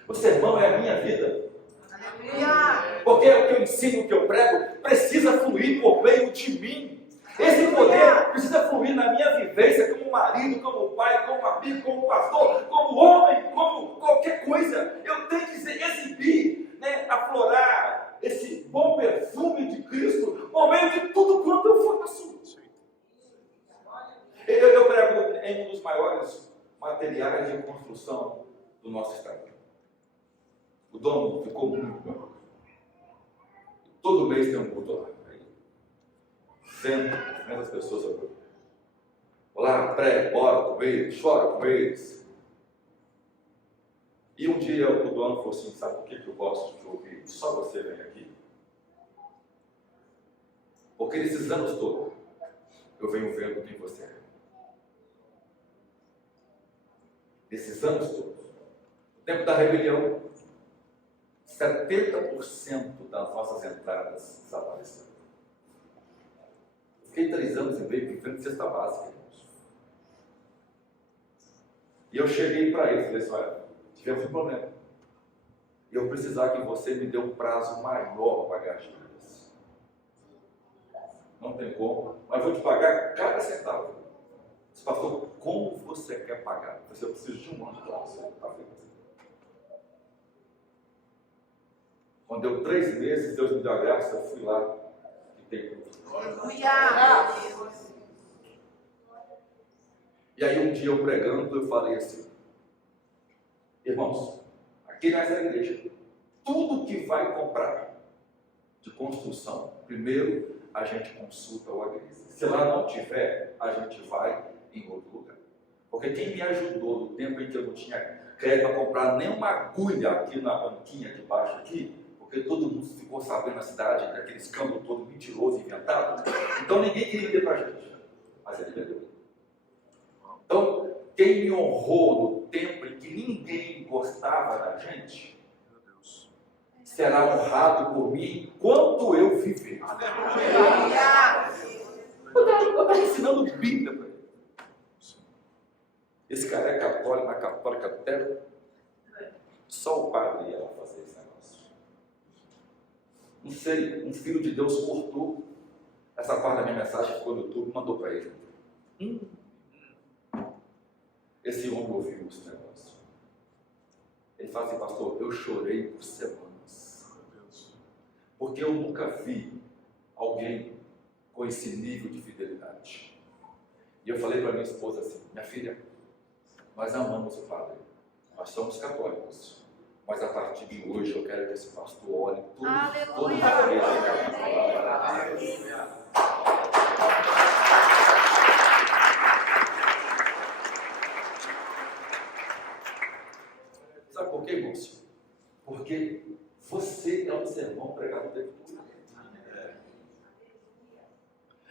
O sermão é a minha vida. Aleluia. Porque o que eu ensino, o que eu prego, precisa fluir por meio de mim. Esse poder precisa fluir na minha vivência como marido, como pai, como amigo, como pastor, como homem, como qualquer coisa. Eu tenho que exibir, aflorar esse bom perfume de Cristo por meio de tudo quanto eu faço. Eu prego em um dos maiores materiais de construção do nosso estado. O dono ficou muito bom. Todo mês tem um culto lá. 100 pessoas agora. Olá, prego, ora com eles, chora com eles. E um dia o dono falou assim: sabe por que eu gosto de ouvir? Só você vem aqui. Porque nesses anos todos eu venho vendo quem você é. Nesses anos todos. No tempo da rebelião, 70% das nossas entradas desapareceram. Fiquei 3 anos e meio vivendo cesta básica, irmãos. E eu cheguei para eles e falei assim: olha, tivemos um problema. E eu precisar que você me dê um prazo maior para pagar as dívidas. Não tem como, mas vou te pagar cada centavo. Disse: pastor, como você quer pagar? Eu falei: eu preciso de um ano para você. Quando deu 3 meses, Deus me deu a graça, eu fui lá e tem tudo. Aleluia. E aí um dia eu pregando, eu falei assim: irmãos, aqui nessa igreja, tudo que vai comprar de construção, primeiro a gente consulta o agreste. Se lá não tiver, a gente vai em outro lugar. Porque quem me ajudou no tempo em que eu não tinha crédito para comprar nem uma agulha aqui na banquinha de baixo aqui, porque todo mundo ficou sabendo na cidade daquele escândalo todo mentiroso, inventado, então ninguém queria vender para a gente, mas ele vendeu. Então, quem me honrou no tempo em que ninguém gostava da gente, será honrado por mim enquanto eu viver. Aleluia. Eu estava ensinando Bíblia para ele. Esse cara é católico, mas católico até só o padre ia lá fazer esse negócio. Não sei, um filho de Deus cortou essa parte da minha mensagem, ficou no YouTube, mandou para ele. Esse homem ouviu esse negócio. Ele fala assim: pastor, eu chorei por semanas, porque eu nunca vi alguém com esse nível de fidelidade. E eu falei para minha esposa assim: minha filha, nós amamos o padre, nós somos católicos, mas a partir de hoje eu quero que esse pastor ore todos os dias. Sabe por quê, Márcio? Porque você é um sermão pregado o tempo todo.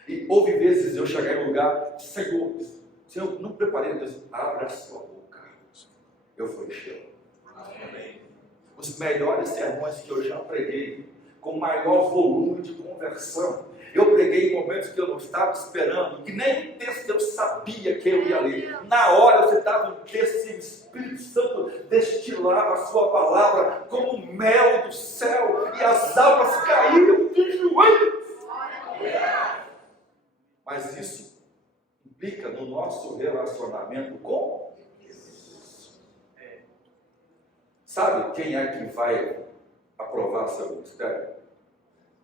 E houve vezes eu cheguei no lugar: Senhor, não preparei, Deus, abre a sua boca, eu vou encher. Os melhores sermões que eu já preguei, com maior volume de conversão, eu preguei em momentos que eu não estava esperando, que nem o texto eu sabia que eu ia ler. Na hora você estava no texto e o Espírito Santo destilava a sua palavra como mel do céu, e as almas caíram de joelhos. Mas isso implica no nosso relacionamento com Jesus. Sabe quem é que vai aprovar seu ministério?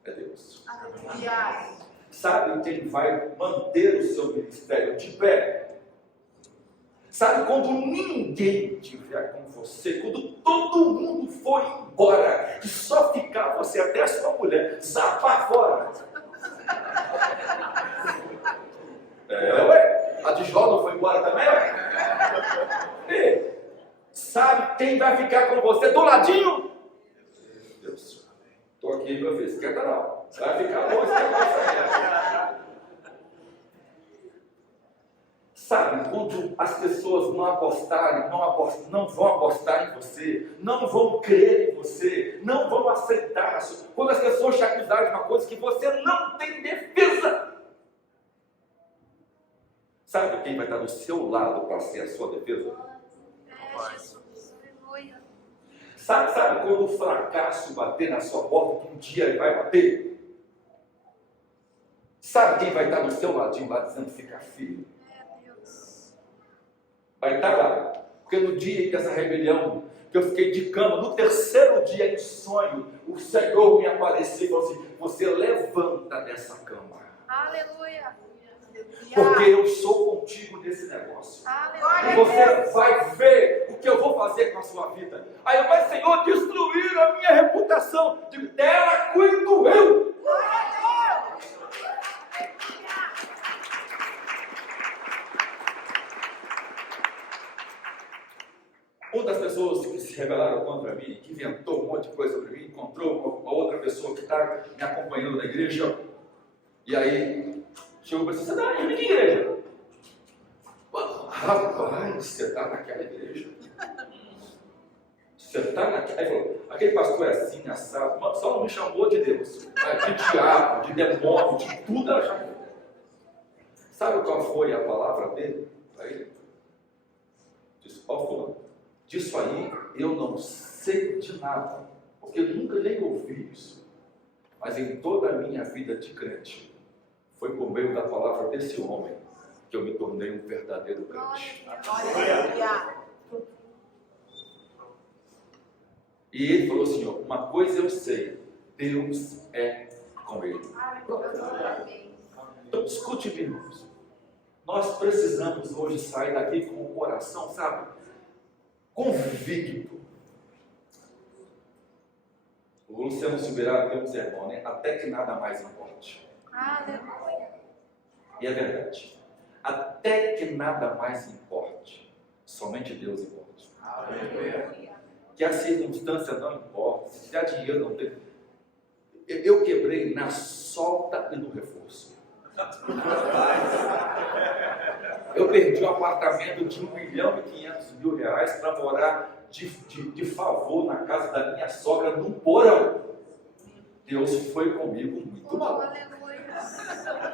É Deus. Aleluia. Sabe quem vai manter o seu ministério de pé? Sabe quando ninguém estiver com você, quando todo mundo for embora, e só ficar você até a sua mulher zapar fora. A de Jó não foi embora também? E, sabe quem vai ficar com você do ladinho? Deus. Estou aqui, meu filho, esquenta não. Vai ficar longe de você. Sabe, quando as pessoas não apostarem, não vão apostar em você, não vão crer em você, não vão aceitar, quando as pessoas te acusarem de uma coisa que você não tem defesa. Sabe quem vai estar do seu lado para ser a sua defesa? Sabe quando o fracasso bater na sua porta, que um dia ele vai bater? Sabe quem vai estar do seu ladinho lá dizendo: fica firme? Vai estar lá. Porque no dia dessa rebelião, que eu fiquei de cama, no terceiro dia em sonho, o Senhor me apareceu e falou assim: você levanta dessa cama. Aleluia. Porque eu sou contigo nesse negócio. Aleluia. E você vai ver o que eu vou fazer com a sua vida. Aí eu falei: Senhor, destruir a minha reputação. Dela cuido eu. Uma das pessoas que se rebelaram contra mim, que inventou um monte de coisa sobre mim, encontrou uma outra pessoa que está me acompanhando na igreja. E aí chegou para você: você está em que igreja? Rapaz, você está naquela igreja? Você está naquela... Aí falou: aquele pastor é assim, assado, só não me chamou de Deus, de diabo, de demônio, de tudo ela chamou. Sabe qual foi a palavra dele para ele? Disse: ó, fulano, disso aí eu não sei de nada, porque eu nunca nem ouvi isso, mas em toda a minha vida de crente, foi por meio da palavra desse homem que eu me tornei um verdadeiro crente. Aleluia. E ele falou assim: ó, uma coisa eu sei, Deus é com ele. Então escute, irmãos, nós precisamos hoje sair daqui com o coração, sabe, convicto. O Luciano Silveira tem um sermão, né? Até que nada mais importe. Aleluia. E é verdade. Até que nada mais importe, somente Deus importa. Aleluia. Que a circunstância não importa, se tiver dinheiro não tem. Eu quebrei na solta e no reforço. Eu perdi um apartamento de R$1.500.000 para morar de favor na casa da minha sogra no porão. Deus foi comigo muito mal. Aleluia.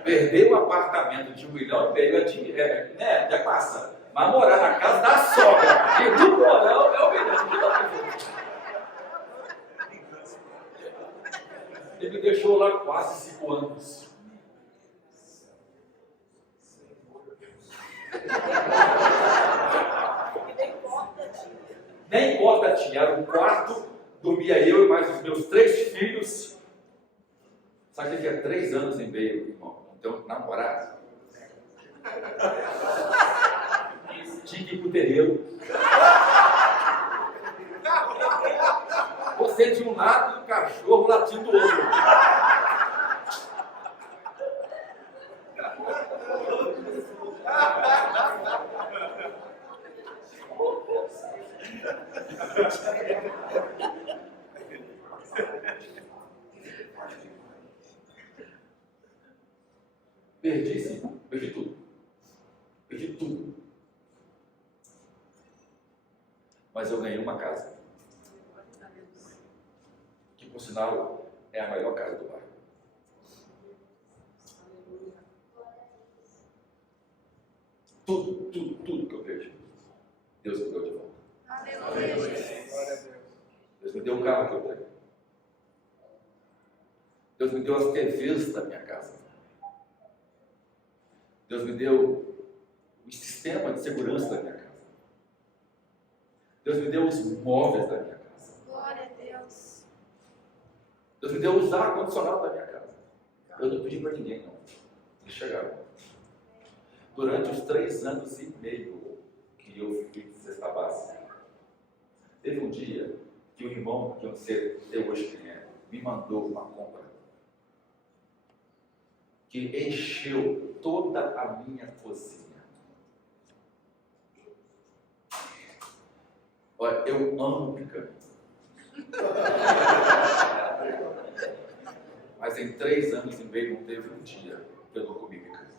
Perder um apartamento de 1,5 milhão de passa. Mas morar na casa da sogra e no porão é 1 milhão. Ele me deixou lá quase 5 anos. Nem porta tinha, era um quarto, dormia eu e mais os meus 3 filhos. Sabe o que é 3 anos e meio, irmão? Não tenho namorado. Tinha que ir pro terreiro. Você de um lado e o cachorro latindo do outro. Perdi sim, perdi tudo. Perdi tudo. Mas eu ganhei uma casa. Que por sinal é a melhor casa do bairro. Tudo que eu perdi, Deus me deu de volta. Aleluia. Deus me deu o carro que eu tenho. Deus me deu as TVs da minha casa. Deus me deu o sistema de segurança da minha casa. Deus me deu os móveis da minha casa. Glória a Deus. Deus me deu os ar-condicionado da minha casa. Eu não pedi para ninguém, não. Eles chegaram. Durante os 3 anos e meio que eu fiquei de cesta básica, teve um dia que o irmão, que eu não sei até hoje quem é, me mandou uma compra que encheu toda a minha cozinha. Olha, eu amo picanha. Mas em 3 anos e meio não teve um dia que eu não comi picanha.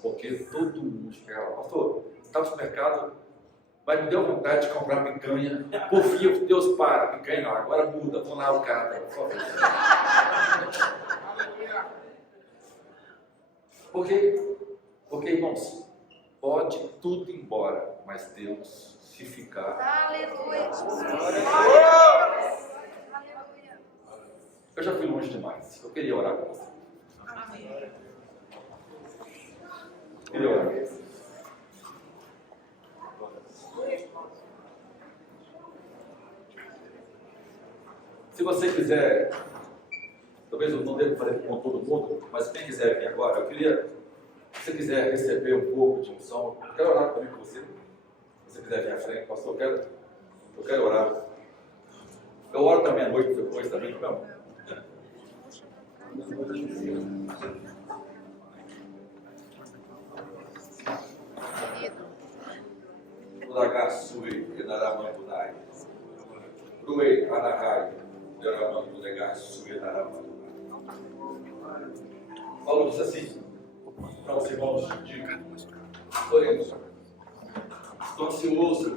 Porque todo mundo chegava, pastor, você está no supermercado, mas me deu vontade de comprar picanha. Por fim, Deus para, picanha não, agora muda, vamos lá o cara. Porque, irmãos, pode tudo ir embora, mas Deus, se ficar. Aleluia. Aleluia. Eu já fui longe demais, eu queria orar com você. Amém. Queria orar. Se você quiser, talvez eu não devo fazer com todo mundo, mas quem quiser vir agora, eu queria, se você quiser receber um pouco de unção, eu quero orar comigo com você. Se você quiser vir à frente, pastor, eu quero orar. Eu oro também à noite depois, também, meu irmão. Ulagasui, Genaramantunai. Ruei, Anahai, Genaramantunegasui, Genaramantunai. Paulo diz assim, para os irmãos de oremos. Estou ansioso